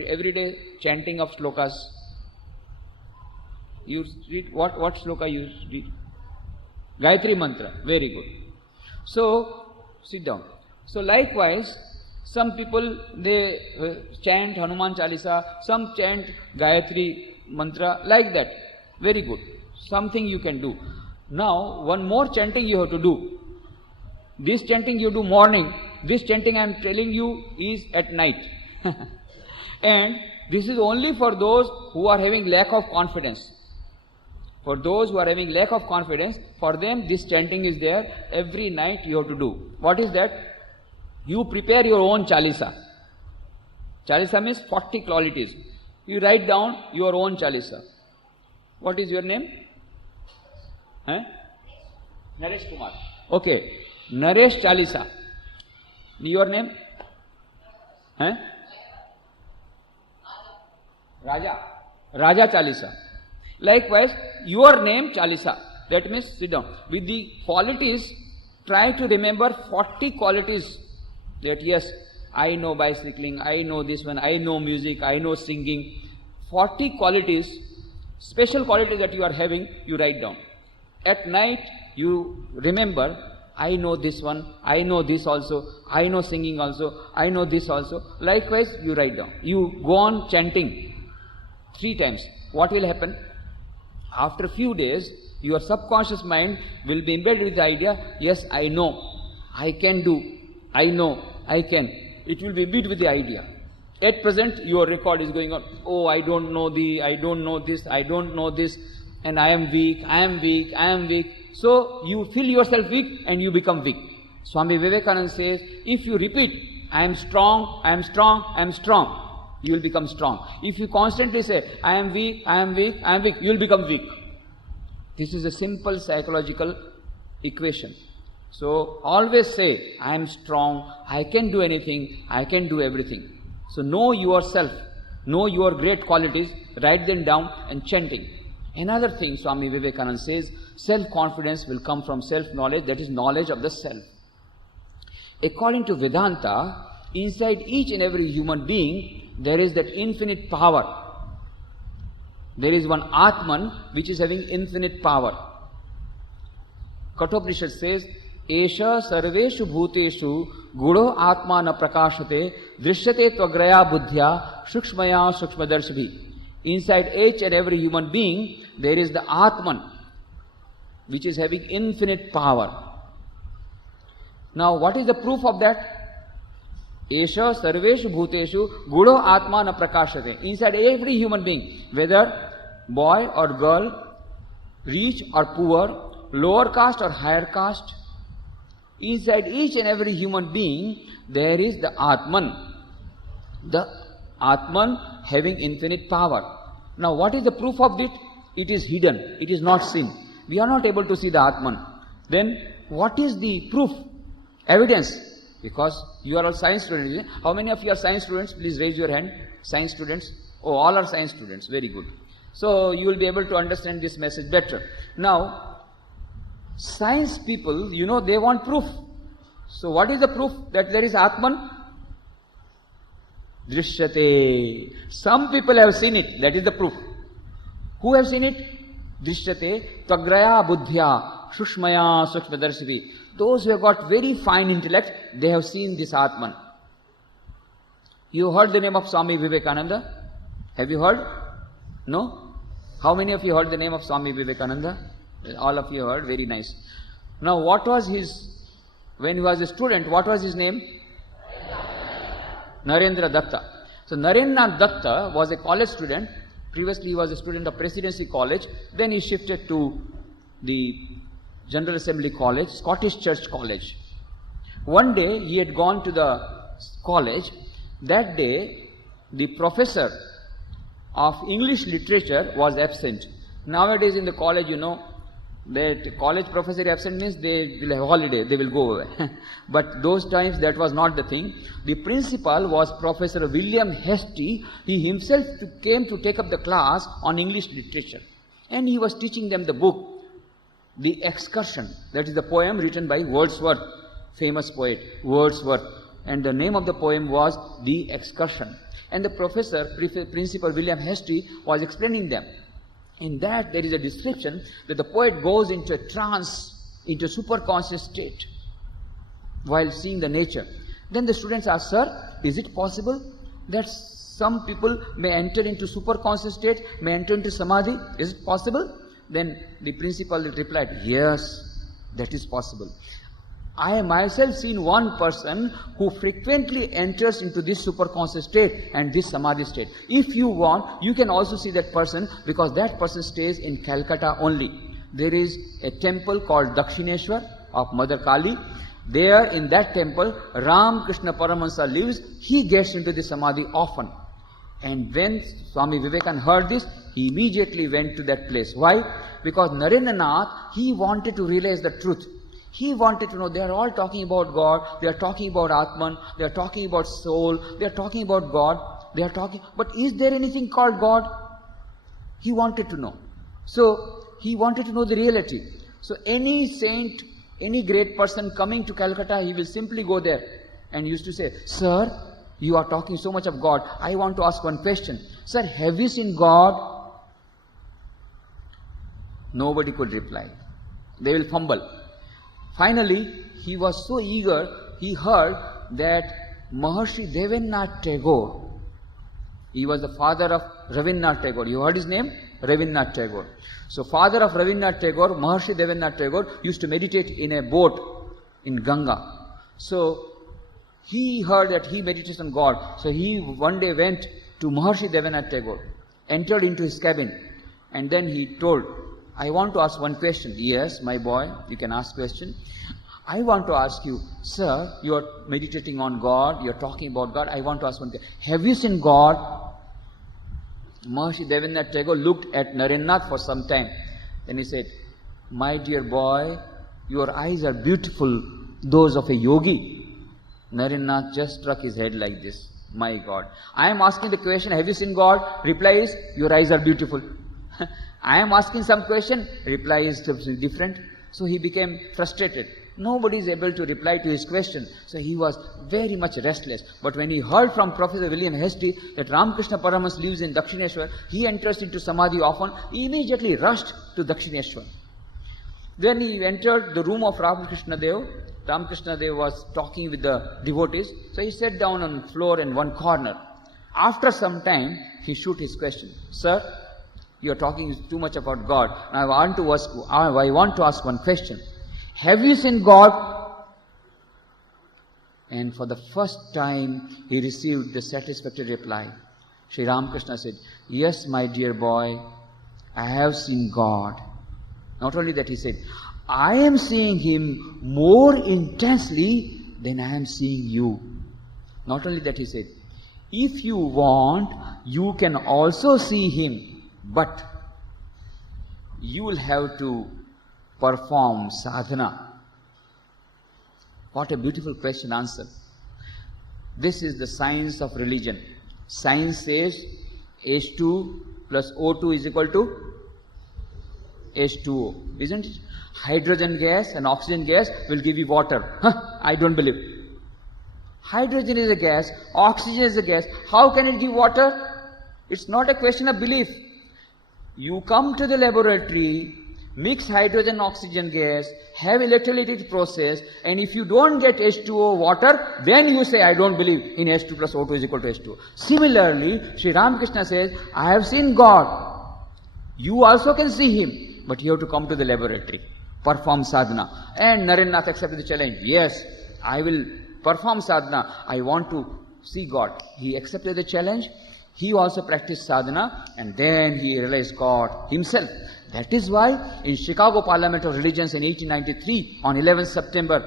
every day chanting of slokas? You read what sloka you read? Gayatri Mantra. Very good. So sit down. So likewise, some people they chant Hanuman Chalisa, some chant Gayatri Mantra, like that. Very good. Something you can do. Now, one more chanting you have to do. This chanting you do morning, this chanting I am telling you is at night. And this is only for those who are having lack of confidence. For those who are having lack of confidence, for them this chanting is there. Every night you have to do. What is that? You prepare your own Chalisa. Chalisa means 40 qualities. You write down your own Chalisa. What is your name? Naresh Kumar. Okay. Naresh Chalisa. Your name? Raja Chalisa. Likewise, your name Chalisa. That means sit down. With the qualities, try to remember 40 qualities. That yes, I know bicycling, I know this one, I know music, I know singing. 40 qualities, special qualities that you are having, you write down. At night, you remember, I know this one, I know this also, I know singing also, I know this also. Likewise, you write down. You go on chanting 3 times. What will happen? After a few days, your subconscious mind will be embedded with the idea, yes, I know, I can do, I know, I can. It will be embedded with the idea. At present, your record is going on, oh, I don't know I don't know this, I don't know this, and I am weak, I am weak, I am weak. So, you feel yourself weak and you become weak. Swami Vivekananda says, if you repeat, I am strong, I am strong, I am strong, you will become strong. If you constantly say, I am weak, I am weak, I am weak, you will become weak. This is a simple psychological equation. So, always say, I am strong, I can do anything, I can do everything. So, know yourself, know your great qualities, write them down and chanting. Another thing Swami Vivekananda says, self-confidence will come from self-knowledge, that is knowledge of the self. According to Vedanta, inside each and every human being, there is that infinite power. There is one Atman which is having infinite power. Kathopanishad says, Esha sarveshu bhuteshu gudo atma na prakashate drishyate tvagraya buddhya shukshmaya shukshmadarshabhi. Inside each and every human being, there is the Atman, which is having infinite power. Now, what is the proof of that? Esha sarveshu bhuteshu gudo atma na prakashate. Inside every human being, whether boy or girl, rich or poor, lower caste or higher caste, inside each and every human being, there is the Atman. The Atman having infinite power. Now, what is the proof of it? It is hidden. It is not seen. We are not able to see the Atman. Then, what is the proof? Evidence. Because you are all science students. How many of you are science students? Please raise your hand. Science students. Oh, all are science students. Very good. So, you will be able to understand this message better. Now, science people, they want proof. So, what is the proof that there is Atman? Drishyate. Some people have seen it. That is the proof. Who have seen it? Drishyate tvagraya buddhya shushmaya shukshmadarshabhi. Those who have got very fine intellect, they have seen this Atman. You heard the name of Swami Vivekananda? Have you heard? No? How many of you heard the name of Swami Vivekananda? All of you heard. Very nice. Now, what was when he was a student, what was his name? Narendra Datta. So, Narendra Datta was a college student. Previously, he was a student of Presidency College. Then he shifted to the General Assembly College, Scottish Church College. One day he had gone to the college. That day the professor of English literature was absent. Nowadays in the college, that college professor absent means they will have holiday, they will go away. But those times that was not the thing. The principal was Professor William Hastie. He himself came to take up the class on English literature. And he was teaching them the book, The Excursion. That is the poem written by Wordsworth, famous poet, Wordsworth. And the name of the poem was The Excursion. And the professor, Principal William Hastie, was explaining them. In that there is a description that the poet goes into a trance, into a superconscious state while seeing the nature. Then the students ask, sir, is it possible that some people may enter into superconscious state, may enter into samadhi? Is it possible? Then the principal replied, yes, that is possible. I have myself seen one person who frequently enters into this superconscious state and this samadhi state. If you want, you can also see that person, because that person stays in Calcutta only. There is a temple called Dakshineshwar of Mother Kali. There in that temple, Ram Krishna Paramahansa lives. He gets into the samadhi often. And when Swami Vivekananda heard this, he immediately went to that place. Why? Because Narendranath, he wanted to realize the truth. He wanted to know, they are all talking about God, they are talking about Atman, they are talking about soul, they are talking about God, they are talking, but is there anything called God? He wanted to know. So, he wanted to know the reality. So, any saint, any great person coming to Calcutta, he will simply go there and used to say, sir, you are talking so much of God, I want to ask one question. Sir, have you seen God? Nobody could reply. They will fumble. Finally, he was so eager, he heard that Maharshi Devennath Tagore, he was the father of Rabindranath Tagore. You heard his name? Rabindranath Tagore. So, father of Rabindranath Tagore, Maharshi Devennath Tagore, used to meditate in a boat in Ganga. So, he heard that he meditates on God. So, he one day went to Maharshi Devennath Tagore, entered into his cabin, and then he told, I want to ask one question. Yes, my boy, you can ask question. I want to ask you, sir, you are meditating on God, you are talking about God. I want to ask one question. Have you seen God? Maharshi Devennath Tagore looked at Narendranath for some time. Then he said, my dear boy, your eyes are beautiful, those of a yogi. Narendranath just struck his head like this. My God. I am asking the question, have you seen God? Reply is, your eyes are beautiful. I am asking some question, reply is different. So he became frustrated. Nobody is able to reply to his question. So he was very much restless. But when he heard from Professor William Hastie that Ramakrishna Paramahansa lives in Dakshineshwar, he enters into samadhi often, he immediately rushed to Dakshineshwar. Then he entered the room of Ramakrishna Dev. Ramakrishna Dev was talking with the devotees. So he sat down on the floor in one corner. After some time, he shoot his question. Sir, you are talking too much about God. Now I want to ask one question. Have you seen God? And for the first time, he received the satisfactory reply. Sri Ramakrishna said, yes, my dear boy, I have seen God. Not only that, he said, I am seeing Him more intensely than I am seeing you. Not only that, he said, if you want, you can also see Him. But you will have to perform sadhana. What a beautiful question answer. This is the science of religion. Science says H2 plus O2 is equal to H2O. Isn't it? Hydrogen gas and oxygen gas will give you water. I don't believe. Hydrogen is a gas, oxygen is a gas. How can it give water? It's not a question of belief. You come to the laboratory, mix hydrogen oxygen gas, have electrolytic process, and if you don't get H2O water, then you say, I don't believe in H2 plus O2 is equal to H2O. Similarly, Sri Ramakrishna says, I have seen God. You also can see Him, but you have to come to the laboratory, perform sadhana. And Narendranath accepted the challenge. Yes, I will perform sadhana. I want to see God. He accepted the challenge. He also practiced sadhana, and then he realized God himself. That is why in Chicago Parliament of Religions in 1893, on 11th September,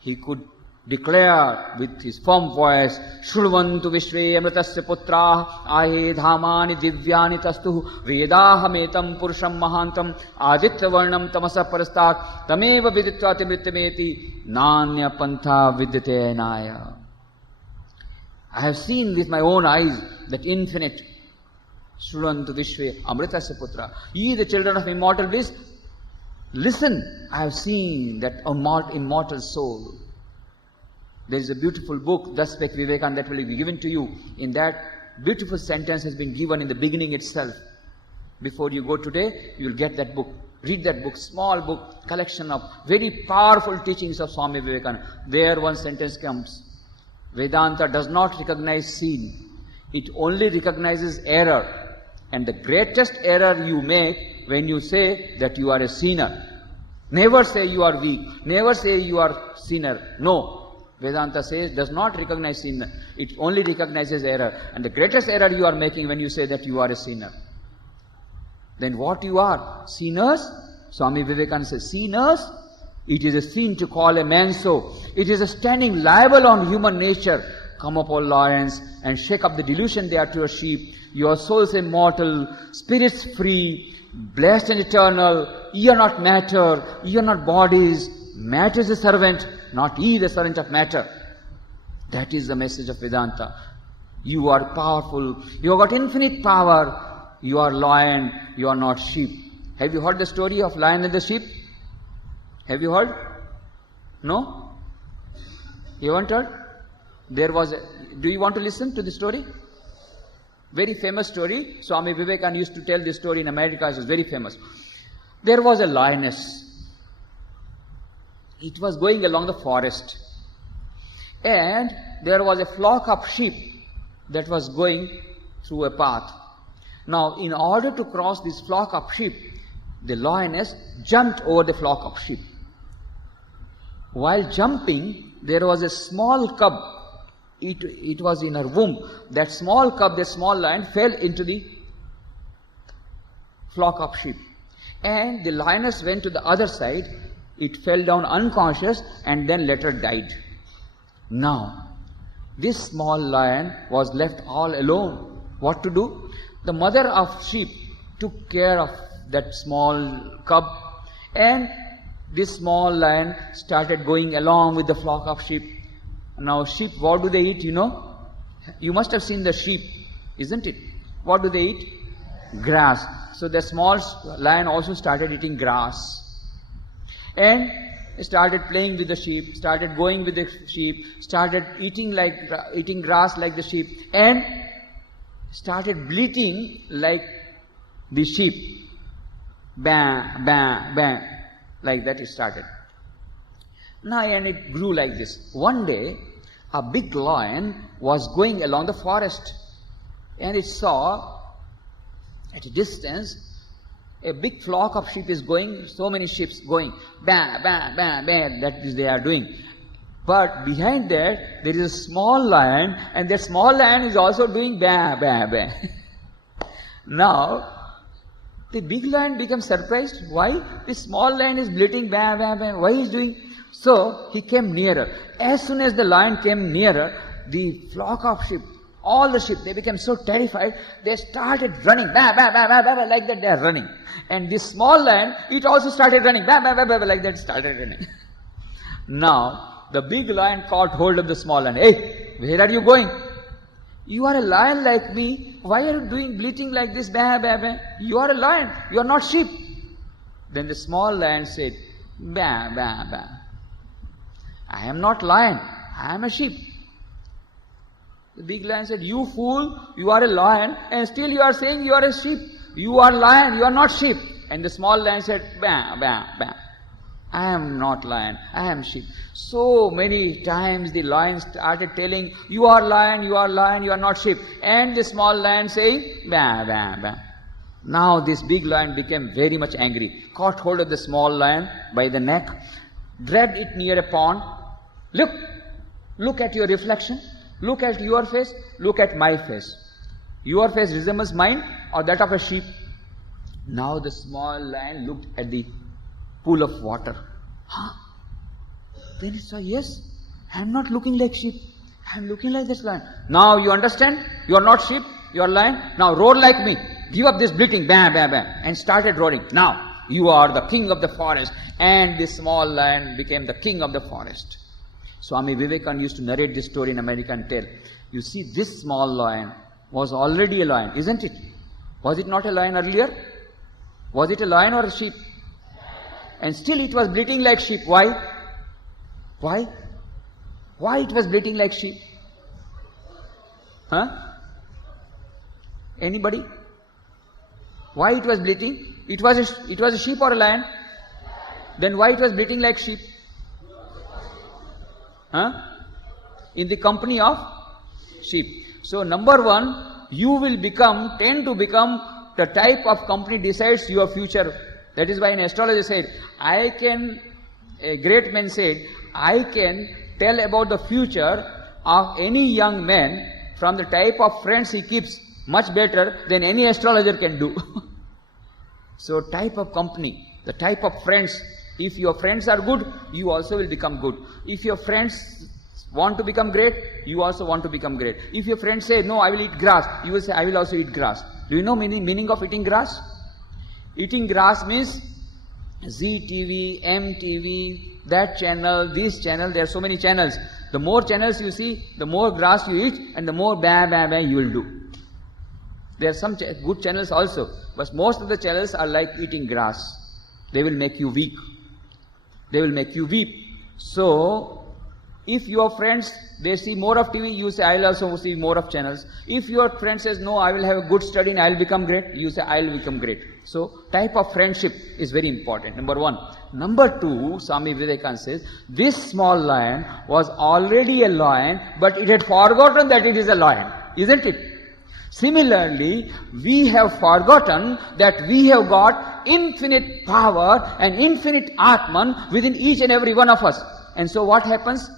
he could declare with his firm voice, Shruvantu Vishve Amritasya Putra Ahe Dhamani Divyani Tastu Vedahametam Purusham Mahantam Aditya Varnam Tamasa Parastak Tameva Viditva Timritameti Nanya Pantha Vidyate Naya. I have seen with my own eyes that infinite Shruvantu Vishve Amritasya Putra. Ye the children of immortal bliss, listen, I have seen that immortal soul. There is a beautiful book, Thus Spake Vivekananda, that will be given to you. In that, beautiful sentence has been given in the beginning itself. Before you go today, you will get that book. Read that book, small book, collection of very powerful teachings of Swami Vivekananda. There one sentence comes, Vedanta does not recognize sin. It only recognizes error. And the greatest error you make when you say that you are a sinner. Never say you are weak. Never say you are sinner. No. Vedanta says, does not recognize sin. It only recognizes error. And the greatest error you are making when you say that you are a sinner. Then what you are? Sinners? Swami Vivekananda says, sinners? It is a sin to call a man so. It is a standing libel on human nature. Come up, O lions, and shake up the delusion they are to a sheep. Your souls immortal, spirits free, blessed and eternal. Ye are not matter, ye are not bodies. Matter is a servant, not ye the servant of matter. That is the message of Vedanta. You are powerful, you have got infinite power. You are lion, you are not sheep. Have you heard the story of lion and the sheep? Have you heard? No? You haven't heard? Do you want to listen to the story? Very famous story. Swami Vivekananda used to tell this story in America. It was very famous. There was a lioness. It was going along the forest. And there was a flock of sheep that was going through a path. Now, in order to cross this flock of sheep, the lioness jumped over the flock of sheep. While jumping, there was a small cub. It was in her womb. That small cub, the small lion, fell into the flock of sheep. And the lioness went to the other side. It fell down unconscious and then later died. Now, this small lion was left all alone. What to do? The mother of sheep took care of that small cub, and this small lion started going along with the flock of sheep. Now sheep, what do they eat, you know? You must have seen the sheep, isn't it? What do they eat? Grass. So the small lion also started eating grass. And started playing with the sheep, started going with the sheep, started eating grass like the sheep, and started bleating like the sheep. Bang, bang, bang. Like that it started. Now, and it grew like this. One day, a big lion was going along the forest, and it saw at a distance a big flock of sheep is going, so many sheep going, bang, bang, bang, bang, that is they are doing. But behind that, there is a small lion, and that small lion is also doing bang, bang, bang. Now, the big lion becomes surprised. Why? The small lion is bleating bang, bang, bang. Why he is doing? So, he came nearer. As soon as the lion came nearer, the flock of sheep, all the sheep, they became so terrified, they started running, bah, bah, bah, bah, bah, like that they are running. And this small lion, it also started running, bah, bah, bah, bah, like that started running. Now, the big lion caught hold of the small lion. Hey, where are you going? You are a lion like me. Why are you doing bleating like this? Bah, bah, bah. You are a lion. You are not sheep. Then the small lion said, bah, bah, bah. I am not lion. I am a sheep. The big lion said, you fool, you are a lion, and still you are saying you are a sheep. You are lion, you are not sheep. And the small lion said, bah, bah, bah. I am not lion, I am sheep. So many times the lion started telling, you are lion, you are lion, you are not sheep. And the small lion saying, bah, bah, bah. Now this big lion became very much angry, caught hold of the small lion by the neck, dragged it near a pond. Look at your reflection. Look at your face, look at my face. Your face resembles mine or that of a sheep? Now the small lion looked at the pool of water. Huh? Then he saw, yes, I am not looking like sheep. I am looking like this lion. Now you understand? You are not sheep, you are lion. Now roar like me. Give up this bleating, bam, bam, bam. And started roaring. Now you are the king of the forest. And this small lion became the king of the forest. Swami Vivekananda used to narrate this story in America and tell, you see, this small lion was already a lion, isn't it? Was it not a lion earlier? Was it a lion or a sheep? And still it was bleating like sheep. Why? Why? Why it was bleating like sheep? Huh? Anybody? Why it was bleating? It was a sheep or a lion? Then why it was bleating like sheep? Huh? In the company of sheep. So number one, you will tend to become the type of company decides your future. That is why an astrologer said, a great man said, I can tell about the future of any young man from the type of friends he keeps much better than any astrologer can do. So type of company, the type of friends, if your friends are good, you also will become good. If your friends want to become great, you also want to become great. If your friends say, no, I will eat grass, you will say, I will also eat grass. Do you know meaning of eating grass? Eating grass means ZTV, MTV, that channel, this channel, there are so many channels. The more channels you see, the more grass you eat and the more bam, bam, bam you will do. There are some good channels also, but most of the channels are like eating grass. They will make you weak. They will make you weep. So, if your friends, they see more of TV, you say, I will also see more of channels. If your friend says, no, I will have a good study and I will become great, you say, I will become great. So, type of friendship is very important, number one. Number two, Swami Vivekananda says, this small lion was already a lion, but it had forgotten that it is a lion, isn't it? Similarly, we have forgotten that we have got infinite power and infinite Atman within each and every one of us. And so what happens?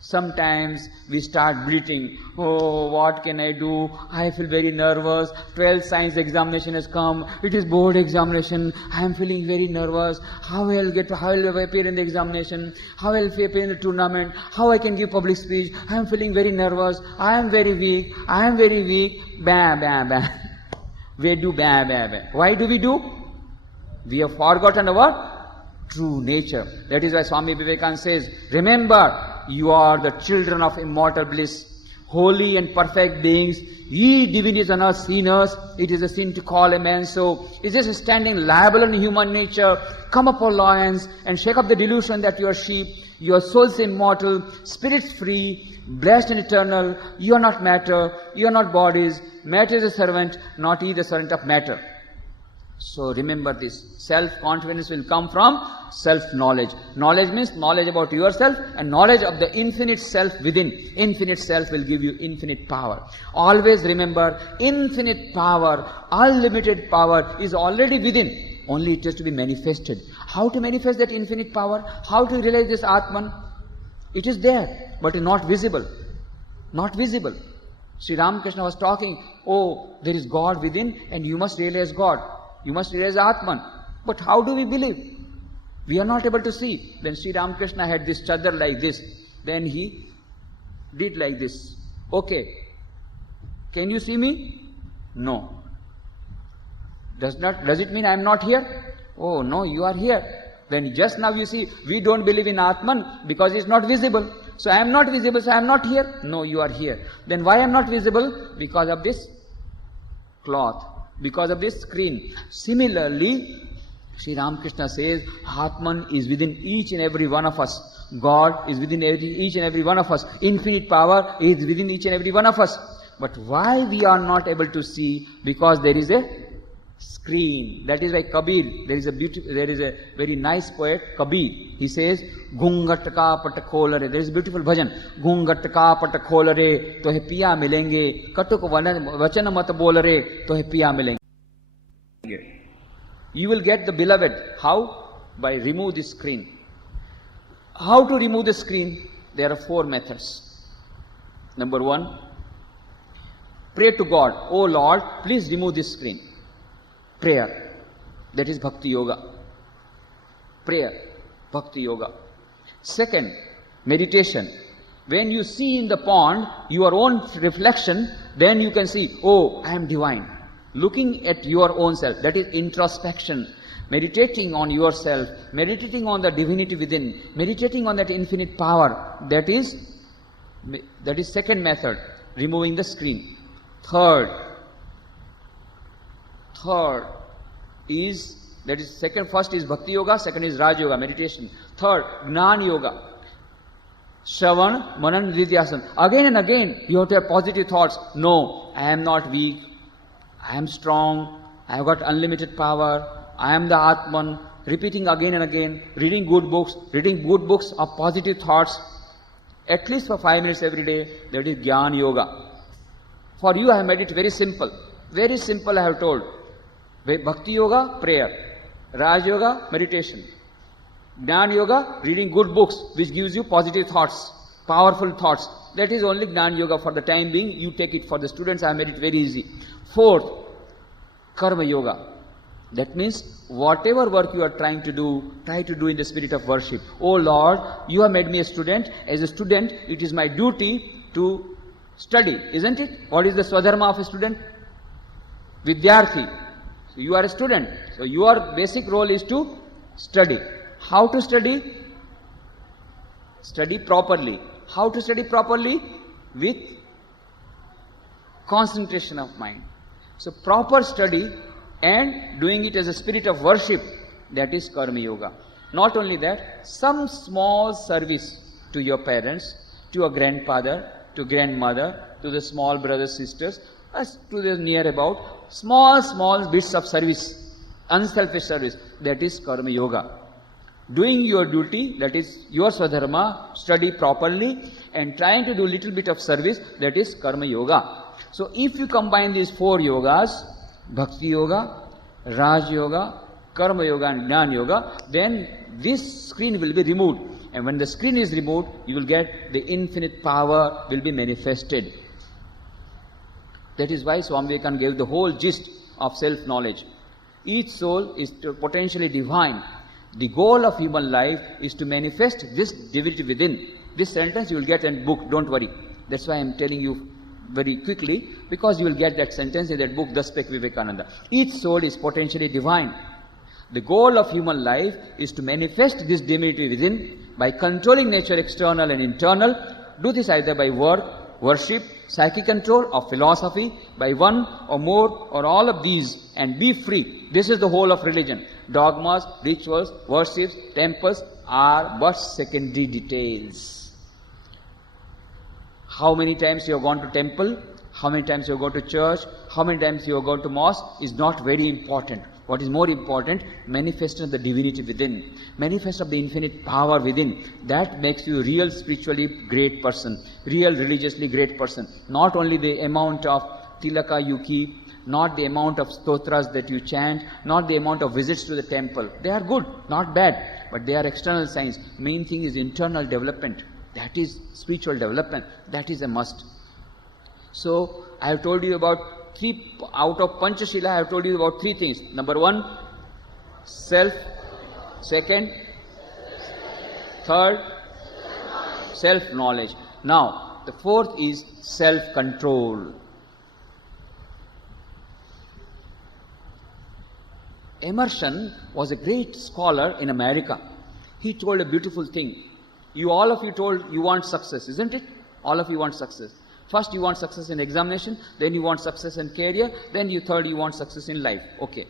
Sometimes we start bleating, oh, what can I do? I feel very nervous. 12th science examination has come. It is board examination. I am feeling very nervous. How will I appear in the examination? How will I appear in the tournament? How I can give public speech? I am feeling very nervous. I am very weak. I am very weak. Bam, bam, bam. We do bam, bam, bam. Why do we do? We have forgotten our true nature. That is why Swami Vivekananda says, remember, you are the children of immortal bliss, holy and perfect beings. Ye divinities are not sinners. It is a sin to call a man so. Is this standing liable on human nature? Come up, O lions, and shake up the delusion that you are sheep. Your souls immortal, spirits free, blessed and eternal. You are not matter. You are not bodies. Matter is a servant, not ye the servant of matter. So remember this, self-confidence will come from self-knowledge. Knowledge means knowledge about yourself and knowledge of the infinite self within. Infinite self will give you infinite power. Always remember, infinite power, unlimited power is already within. Only it has to be manifested. How to manifest that infinite power? How to realize this Atman? It is there, but not visible. Not visible. Sri Ramakrishna was talking, oh, there is God within and you must realize God. You must realize Atman. But how do we believe? We are not able to see. Then Sri Ramakrishna had this chadar like this. Then he did like this. Okay. Can you see me? No. Does it mean I am not here? Oh no, you are here. Then just now you see, we don't believe in Atman because it's not visible. So I am not visible, so I am not here. No, you are here. Then why I am not visible? Because of this cloth. Because of this screen. Similarly, Sri Ramakrishna says, Atman is within each and every one of us. God is within each and every one of us. Infinite power is within each and every one of us. But why we are not able to see? Because there is a screen. That is why Kabir, there is a very nice poet, Kabir. He says, Gungatka patakholare. There is a beautiful bhajan. Gungatka patakholare, tohe piya milenge. Katuk vachana mat bolare, tohe piya milenge. You will get the beloved. How? By remove the screen. How to remove the screen? There are 4 methods. Number 1, pray to God. Oh Lord, please remove this screen. Prayer. That is Bhakti Yoga. Prayer, Bhakti Yoga. Second, meditation. When you see in the pond your own reflection, then you can see, oh, I am divine. Looking at your own self, that is introspection. Meditating on yourself, meditating on the divinity within, meditating on that infinite power, that is second method, removing the screen. Third is, first is Bhakti Yoga, second is Raj Yoga, meditation. Third, Jnana Yoga. Shravan, Manan, Nidhyasana. Again and again, you have to have positive thoughts. No, I am not weak. I am strong. I have got unlimited power. I am the Atman. Repeating again and again. Reading good books of positive thoughts. At least for 5 minutes every day. That is Jnana Yoga. For you, I have made it very simple. Very simple, I have told. Bhakti Yoga, prayer. Raj Yoga, meditation. Jnana Yoga, reading good books which gives you positive thoughts, powerful thoughts. That is only Jnana Yoga for the time being. You take it. For the students, I have made it very easy. Fourth, Karma Yoga. That means whatever work you are trying to do, try to do in the spirit of worship. Oh Lord, you have made me a student. As a student, it is my duty to study, isn't it? What is the swadharma of a student? Vidyarthi. So you are a student. So your basic role is to study. How to study? Study properly. How to study properly? With concentration of mind. So proper study and doing it as a spirit of worship, that is Karma Yoga. Not only that, some small service to your parents, to a grandfather, to grandmother, to the small brothers, sisters, to the near about, small bits of service, unselfish service, that is Karma Yoga. Doing your duty, that is your swadharma, study properly, and trying to do little bit of service, that is Karma Yoga. So if you combine these 4 yogas, Bhakti Yoga, Raj Yoga, Karma Yoga and Jnana Yoga, then this screen will be removed. And when the screen is removed, you will get the infinite power will be manifested. That is why Swami Vivekananda gave the whole gist of self-knowledge. Each soul is potentially divine. The goal of human life is to manifest this divinity within. This sentence you will get in book, don't worry. That's why I am telling you very quickly, because you will get that sentence in that book, Das Spek Vivekananda. Each soul is potentially divine. The goal of human life is to manifest this divinity within by controlling nature external and internal. Do this either by work, worship, psychic control or philosophy, by one or more or all of these, and be free. This is the whole of religion. Dogmas, rituals, worships, temples are but secondary details. How many times you have gone to temple, how many times you have gone to church, how many times you have gone to mosque is not very important. What is more important, manifestation of the divinity within, manifest of the infinite power within. That makes you a real spiritually great person, real religiously great person. Not only the amount of tilaka you keep, not the amount of stotras that you chant, not the amount of visits to the temple. They are good, not bad, but they are external signs. Main thing is internal development. That is spiritual development. That is a must. So, I have told you about 3 out of Panchashila. I have told you about 3 things. Number 1, self. Second, third, self-knowledge. Now, the 4th is self-control. Emerson was a great scholar in America. He told a beautiful thing. All of you told you want success, isn't it? All of you want success. First you want success in examination, then you want success in career, then third you want success in life. Okay.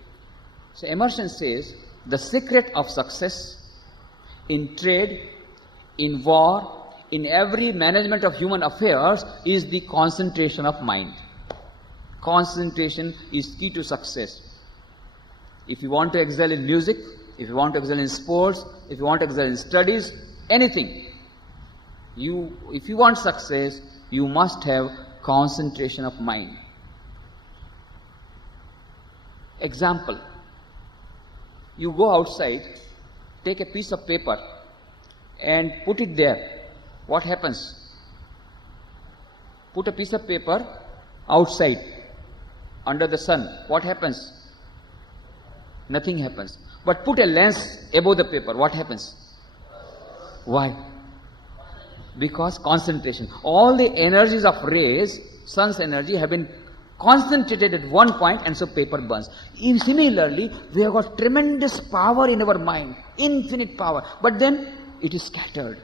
So Emerson says, the secret of success in trade, in war, in every management of human affairs is the concentration of mind. Concentration is key to success. If you want to excel in music, if you want to excel in sports, if you want to excel in studies, anything, if you want success, you must have concentration of mind. Example, you go outside, take a piece of paper and put it there. What happens? Put a piece of paper outside under the sun. What happens? Nothing happens. But put a lens above the paper, what happens? Why? Because concentration. All the energies of rays, sun's energy, have been concentrated at one point, and so paper burns. Similarly, we have got tremendous power in our mind, infinite power, but then it is scattered.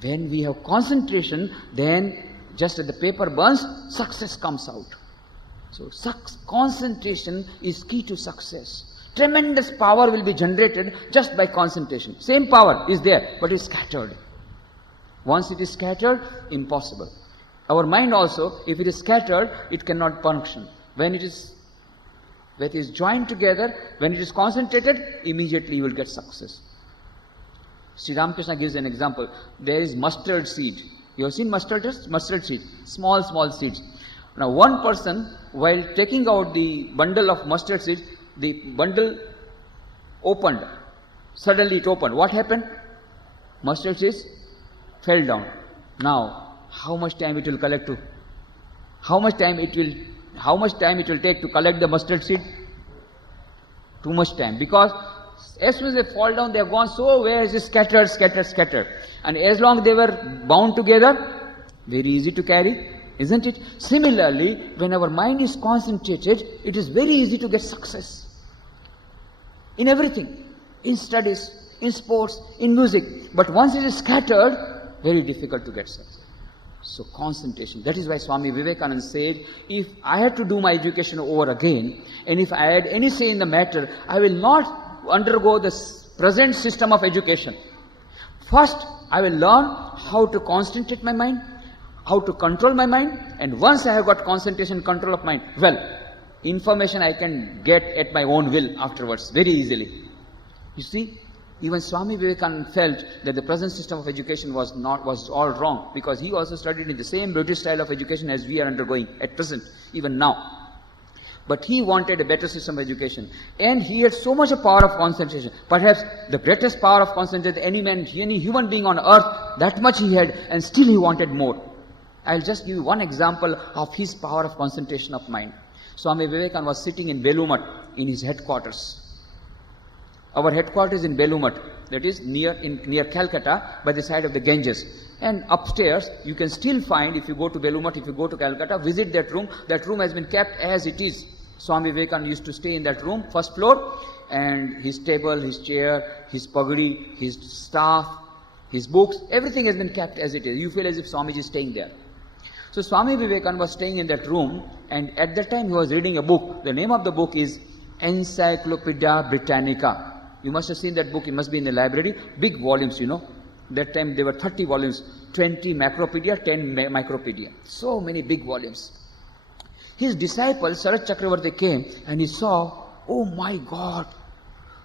When we have concentration, then just as the paper burns, success comes out. So concentration is key to success. Tremendous power will be generated just by concentration. Same power is there, but it's scattered. Once it is scattered, impossible. Our mind also, if it is scattered, it cannot function. When it is joined together, when it is concentrated, immediately you will get success. Sri Ramakrishna gives an example. There is mustard seed. You have seen mustard seed? Small seeds. Now one person, while taking out the bundle of mustard seeds, the bundle opened. Suddenly it opened. What happened? Mustard seeds fell down. Now, how much time it will collect to? How much time it will take to collect the mustard seed? Too much time. Because as soon as they fall down, they have gone so where it is scattered. And as long as they were bound together, very easy to carry, isn't it? Similarly, when our mind is concentrated, it is very easy to get success. In everything, in studies, in sports, in music. But once it is scattered, very difficult to get success. So concentration. That is why Swami Vivekananda said, if I had to do my education over again, and if I had any say in the matter, I will not undergo the present system of education. First, I will learn how to concentrate my mind, how to control my mind, and once I have got concentration, control of mind, well, information I can get at my own will afterwards, very easily. You see, even Swami Vivekananda felt that the present system of education was all wrong, because he also studied in the same British style of education as we are undergoing at present, even now. But he wanted a better system of education, and he had so much of power of concentration. Perhaps the greatest power of concentration any human being on earth, that much he had, and still he wanted more. I'll just give you one example of his power of concentration of mind. Swami Vivekananda was sitting in Bellumat in his headquarters. Our headquarters in Bellumat, that is near Calcutta, by the side of the Ganges. And upstairs, you can still find, if you go to Bellumat, if you go to Calcutta, visit that room. That room has been kept as it is. Swami Vivekananda used to stay in that room, first floor, and his table, his chair, his pagadi, his staff, his books, everything has been kept as it is. You feel as if Swamiji is staying there. So Swami Vivekananda was staying in that room, and at that time he was reading a book. The name of the book is Encyclopedia Britannica. You must have seen that book, it must be in the library. Big volumes, you know. That time there were 30 volumes, 20 macropedia, 10 micropedia. So many big volumes. His disciple, Sarat Chakravarti, came and he saw, oh my God,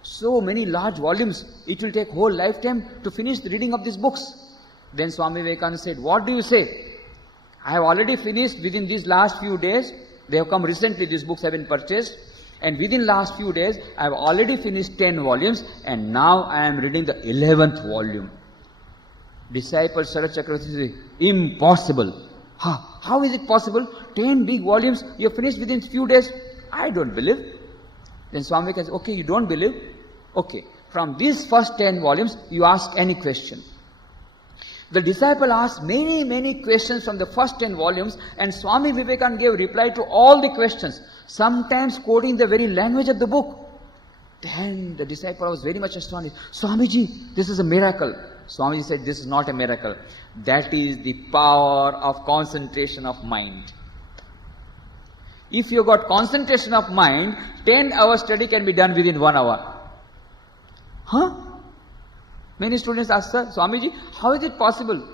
so many large volumes. It will take whole lifetime to finish the reading of these books. Then Swami Vivekananda said, what do you say? I have already finished within these last few days. They have come recently, these books have been purchased. And within last few days, I have already finished 10 volumes, and now I am reading the 11th volume. Disciple Sarat Chakravarti said, impossible. How is it possible? 10 big volumes you have finished within few days? I don't believe. Then Swami Vivekananda said, okay, you don't believe? Okay, from these first 10 volumes, you ask any question. The disciple asked many questions from the first 10 volumes, and Swami Vivekananda gave reply to all the questions, sometimes quoting the very language of the book. Then the disciple was very much astonished. Swamiji, this is a miracle. Swamiji said, this is not a miracle. That is the power of concentration of mind. If you got concentration of mind, 10 hours study can be done within 1 hour. Many students ask, sir, Swamiji, how is it possible?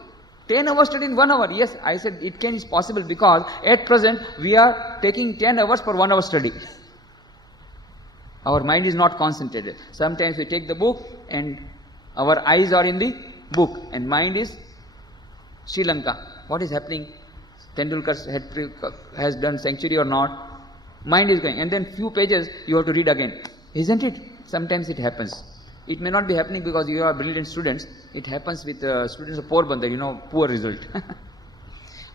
10 hours study in 1 hour. Yes, I said is possible because at present we are taking 10 hours for 1 hour study. Our mind is not concentrated. Sometimes we take the book and our eyes are in the book and mind is Sri Lanka. What is happening? Tendulkar has done century or not? Mind is going. And then few pages you have to read again. Isn't it? Sometimes it happens. It may not be happening because you are brilliant students. It happens with students of Porbandar, poor result.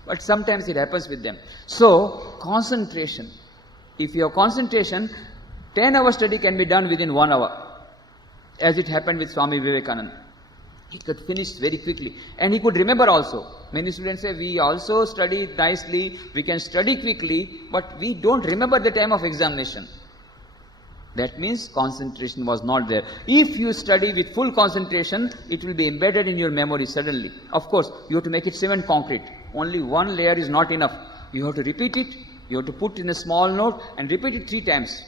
But sometimes it happens with them. So, concentration. If you have concentration, 10-hour study can be done within 1 hour, as it happened with Swami Vivekananda. He could finish very quickly, and he could remember also. Many students say, we also study nicely, we can study quickly, but we don't remember the time of examination. That means concentration was not there. If you study with full concentration, it will be embedded in your memory suddenly. Of course, you have to make it cement concrete. Only one layer is not enough. You have to repeat it, you have to put in a small note and repeat it 3 times.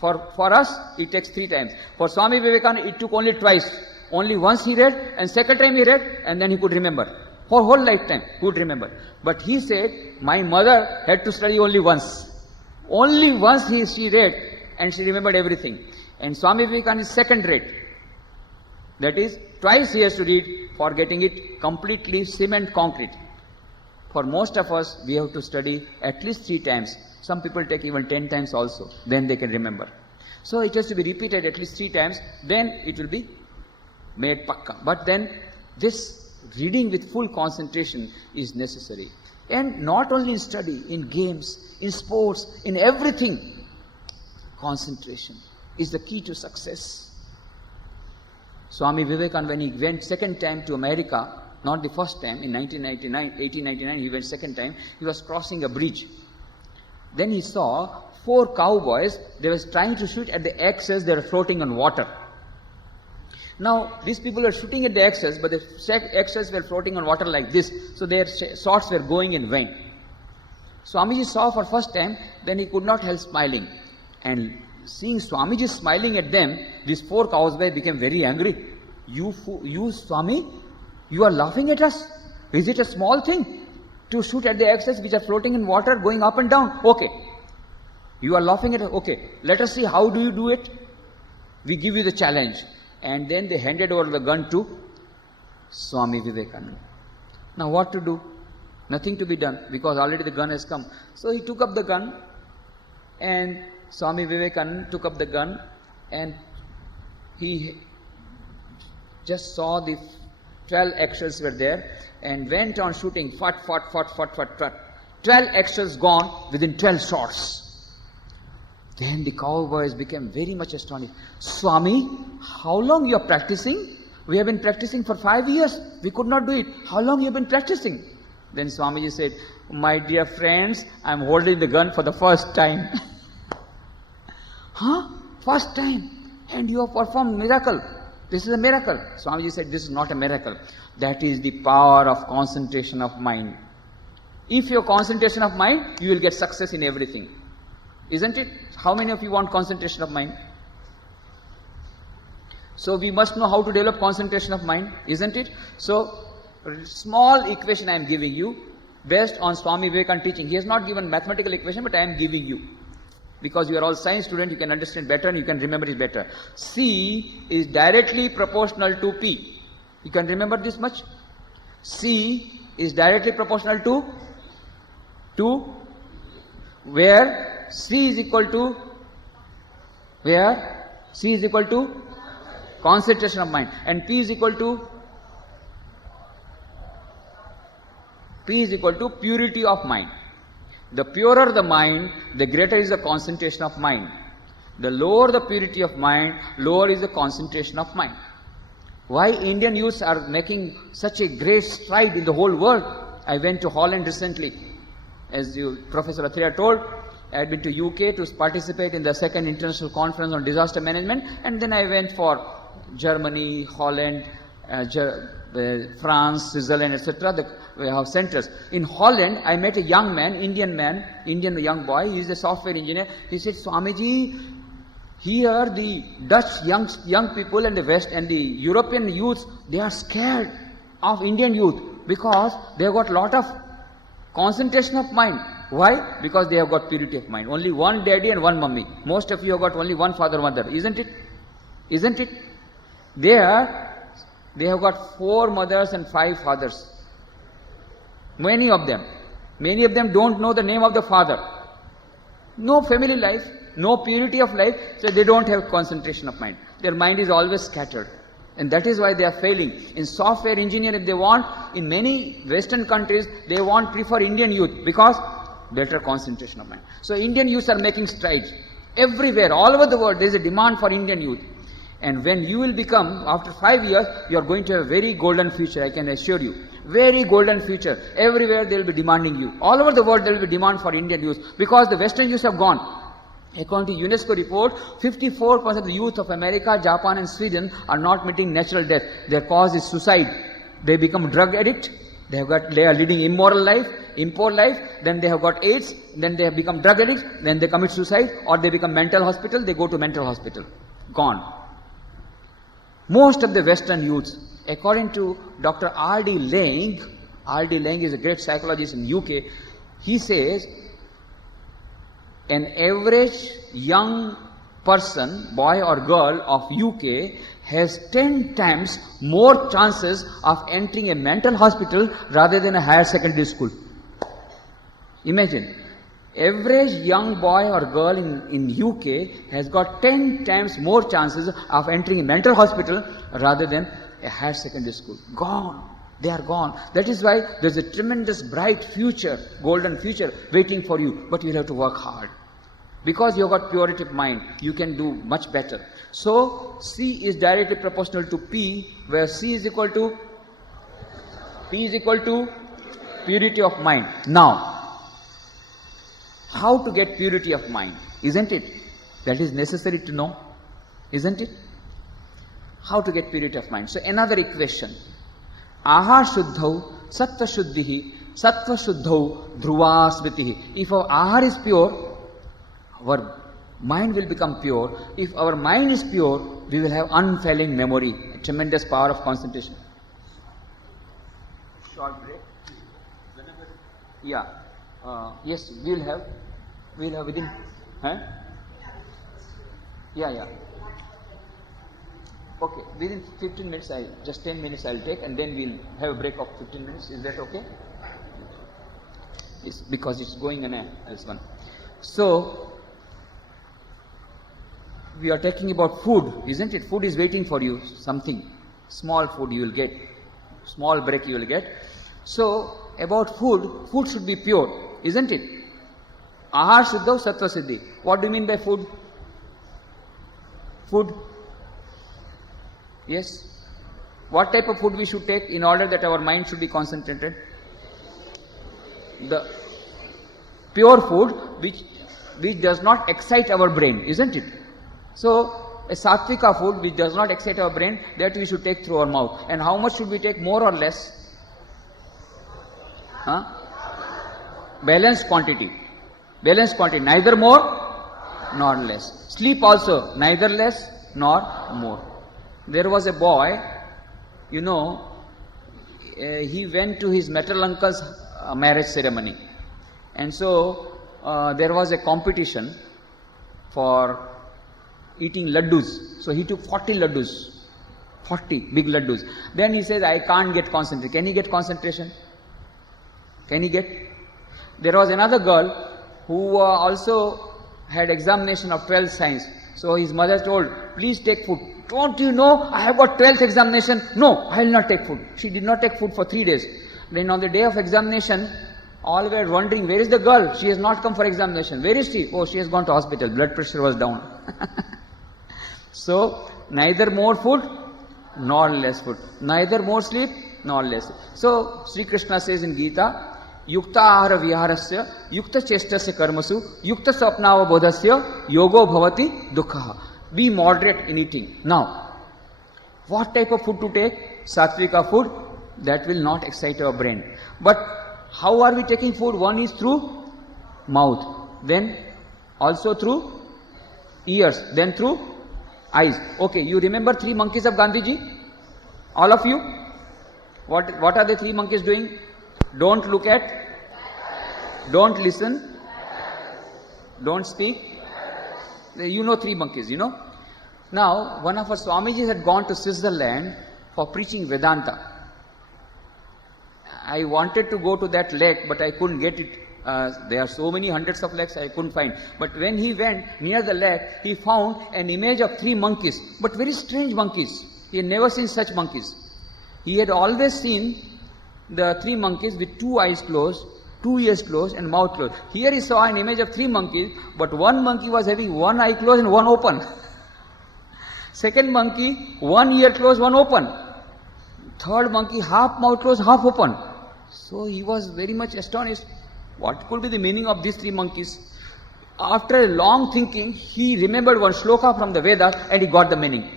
For us, it takes 3 times. For Swami Vivekananda, it took only twice. Only once he read, and second time he read, and then he could remember. For whole lifetime, he would remember. But he said, my mother had to study only once. Only once she read, and she remembered everything. And Swami Vivekananda is second rate. That is, twice he has to read for getting it completely cement concrete. For most of us, we have to study at least 3 times. Some people take even 10 times also. Then they can remember. So it has to be repeated at least 3 times. Then it will be made pakka. But then this reading with full concentration is necessary. And not only in study, in games, in sports, in everything, concentration is the key to success. Swami Vivekananda, when he went second time to America, not the first time, in 1899, he went second time, he was crossing a bridge. Then he saw 4 cowboys, they were trying to shoot at the axes, they were floating on water. Now, these people were shooting at the axes, but the axes were floating on water like this, so their shots were going in vain. Swamiji saw for first time, then he could not help smiling. And seeing Swamiji smiling at them, these 4 cowboys became very angry. You Swami, you are laughing at us? Is it a small thing to shoot at the axes which are floating in water, going up and down? Okay. You are laughing at us? Okay. Let us see how do you do it. We give you the challenge. And then they handed over the gun to Swami Vivekananda. Now what to do? Nothing to be done, because already the gun has come. So he took up the gun, and Swami Vivekananda took up the gun, and he just saw the 12 axes were there, and went on shooting, fat. 12 axes gone within 12 shots. Then the cowboys became very much astonished. Swami, how long you are practicing? We have been practicing for 5 years. We could not do it. How long you have been practicing? Then Swamiji said, my dear friends, I am holding the gun for the first time. Huh? First time? And you have performed miracle. This is a miracle. Swamiji said, this is not a miracle. That is the power of concentration of mind. If you have concentration of mind, you will get success in everything. Isn't it? How many of you want concentration of mind? So we must know how to develop concentration of mind, isn't it? So, small equation I am giving you, based on Swami Vivekananda teaching. He has not given mathematical equation, but I am giving you. Because you are all science students, you can understand better and you can remember it better. C is directly proportional to P. You can remember this much? C is directly proportional to where C is equal to, where C is equal to concentration of mind, and P is equal to purity of mind. The purer the mind, the greater is the concentration of mind. The lower the purity of mind, lower is the concentration of mind. Why Indian youths are making such a great stride in the whole world? I went to Holland recently. As Professor Athreya told, I had been to UK to participate in the 2nd International Conference on Disaster Management, and then I went for Germany, Holland, France, Switzerland, etc. We have centers. In Holland, I met a young man, Indian young boy. He is a software engineer. He said, Swamiji, here the Dutch young people and the West and the European youths, they are scared of Indian youth because they have got lot of concentration of mind. Why? Because they have got purity of mind. Only one daddy and one mummy. Most of you have got only one father, mother. Isn't it? Isn't it? There, they have got 4 mothers and 5 fathers. Many of them don't know the name of the father. No family life, no purity of life, so they don't have concentration of mind. Their mind is always scattered. And that is why they are failing. In software engineering, if they want, in many Western countries, they prefer Indian youth because better concentration of mind. So Indian youths are making strides. Everywhere, all over the world, there is a demand for Indian youth. And when you will become, after 5 years, you are going to have a very golden future, I can assure you. Very golden future. Everywhere they will be demanding you. All over the world there will be demand for Indian youth, because the Western youths have gone. According to UNESCO report, 54% of the youth of America, Japan and Sweden are not meeting natural death. Their cause is suicide. They become drug addict. They are leading immoral life, impure life. Then they have got AIDS. Then they have become drug addicts. Then they commit suicide, or they become mental hospital. They go to mental hospital. Gone. Most of the Western youths, according to Dr. R.D. Laing is a great psychologist in UK. He says, an average young person, boy or girl of UK, has 10 times more chances of entering a mental hospital rather than a higher secondary school. Imagine, average young boy or girl in UK has got 10 times more chances of entering a mental hospital rather than a higher secondary school. Gone. They are gone. That is why there is a tremendous bright future, golden future waiting for you. But you will have to work hard. Because you have got purity of mind, you can do much better. So, C is directly proportional to P, where P is equal to purity of mind. Now, how to get purity of mind? Isn't it? That is necessary to know. Isn't it? How to get purity of mind? So, another equation. Ahar shuddhau sattva shuddhihi sattva shuddhau dhruva smritihi. If our ahar is pure, our mind will become pure. If our mind is pure, we will have unfailing memory, a tremendous power of concentration. Short break. Yeah. Yes, we'll have within. Huh? Yeah. Okay, within 15 minutes, just 10 minutes I'll take, and then we'll have a break of 15 minutes. Is that okay? Yes, because it's going in as one. So, we are talking about food, isn't it? Food is waiting for you, something. Small food you will get. Small break you will get. So, about food should be pure, isn't it? Ahar shuddha sattva siddhi. What do you mean by food? Food? Yes? What type of food we should take in order that our mind should be concentrated? The pure food which does not excite our brain, isn't it? So, a sattvika food which does not excite our brain, that we should take through our mouth. And how much should we take, more or less? Balanced quantity. Neither more nor less. Sleep also, neither less nor more. There was a boy, he went to his maternal uncle's marriage ceremony. And so, there was a competition for eating laddus. So he took 40 laddus. 40 big laddus. Then he says, I can't get concentration. Can he get concentration? Can he get? There was another girl who also had examination of 12th science. So his mother told, please take food. Don't you know, I have got 12th examination. No, I will not take food. She did not take food for 3 days. Then on the day of examination, all were wondering, where is the girl? She has not come for examination. Where is she? Oh, she has gone to hospital. Blood pressure was down. So, neither more food nor less food. Neither more sleep nor less. So, Sri Krishna says in Gita, Yukta ahara viharasya, yukta chestasya karmasu, yukta sapnava bodhasya, yogo bhavati dukkha. Be moderate in eating. Now, what type of food to take? Sattvika food, that will not excite our brain. But how are we taking food? One is through mouth, then also through ears, then through eyes. Okay, you remember 3 monkeys of Gandhiji? All of you? What are the 3 monkeys doing? Don't look at, don't listen, don't speak. You know 3 monkeys, Now, one of our Swamijis had gone to Switzerland for preaching Vedanta. I wanted to go to that lake, but I couldn't get it. There are so many hundreds of lakes I couldn't find. But when he went near the lake, he found an image of 3 monkeys, but very strange monkeys. He had never seen such monkeys. He had always seen the 3 monkeys with 2 eyes closed 2 ears closed and mouth closed. Here he saw an image of 3 monkeys, but one monkey was having one eye closed and one open. Second monkey, one ear closed, one open. Third monkey, half mouth closed, half open. So he was very much astonished. What could be the meaning of these 3 monkeys? After a long thinking, he remembered one shloka from the Vedas and he got the meaning.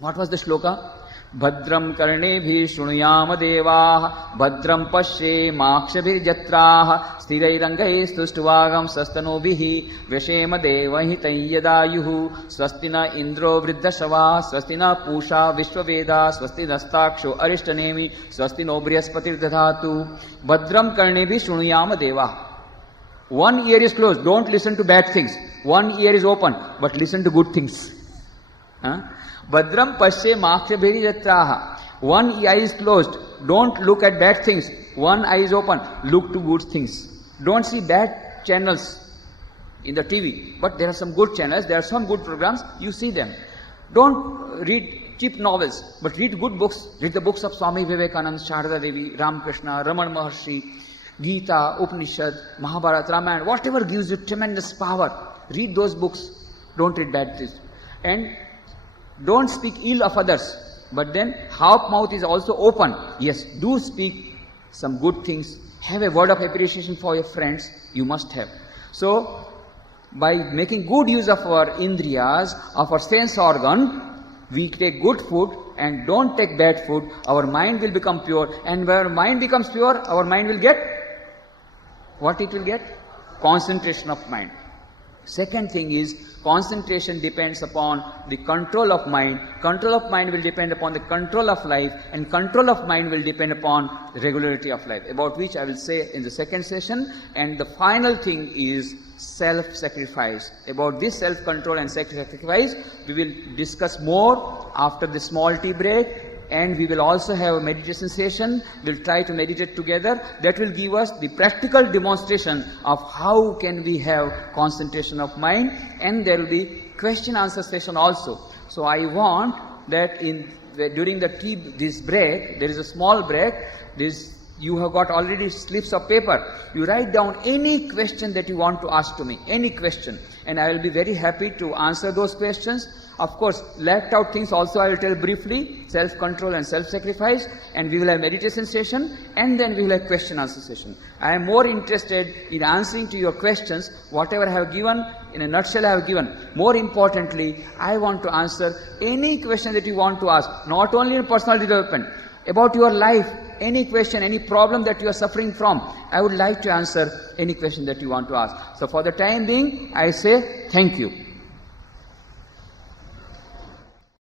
What was the shloka? Bhadram karnebhi shunuyama devah Bhadram pashe makshabhir jatraah Sthirairangai stustvagam sastanobihi Vyashema devahitai yadayuhu Swastina indro vriddhashava Swastina pusha vishwaveda Swastina staksho arishtanemi Swastino brihaspati dadhatu. Bhadram karnebhi shunuyama devah. One ear is closed, don't listen to bad things. One ear is open, but listen to good things. Bhadram pashe makshabhiri yatraha. One eye is closed, don't look at bad things. One eye is open, look to good things. Don't see bad channels in the TV, but there are some good channels, there are some good programs, you see them. Don't read cheap novels, but read good books. Read the books of Swami Vivekananda, Sharada Devi, Ramakrishna, Raman Maharshi, Gita, Upanishad, Mahabharata, Ramayana, whatever gives you tremendous power. Read those books. Don't read bad things. And don't speak ill of others. But then half mouth is also open. Yes, do speak some good things. Have a word of appreciation for your friends. You must have. So, by making good use of our indriyas, of our sense organ, we take good food and don't take bad food. Our mind will become pure. And where mind becomes pure, our mind will get what it will get? Concentration of mind. Second thing is, concentration depends upon the control of mind. Control of mind will depend upon the control of life, and control of mind will depend upon the regularity of life, about which I will say in the second session. And the final thing is self-sacrifice. About this self-control and sacrifice, we will discuss more after the small tea break. And we will also have a meditation session. We'll try to meditate together. That will give us the practical demonstration of how can we have concentration of mind. And there will be question-answer session also. So I want that during this break, there is a small break. You have got already slips of paper. You write down any question that you want to ask to me, any question. And I will be very happy to answer those questions. Of course, left out things also I will tell briefly, self-control and self-sacrifice, and we will have meditation session, and then we will have question-answer session. I am more interested in answering to your questions, whatever I have given, in a nutshell I have given. More importantly, I want to answer any question that you want to ask, not only in personal development, about your life, any question, any problem that you are suffering from. I would like to answer any question that you want to ask. So for the time being, I say thank you.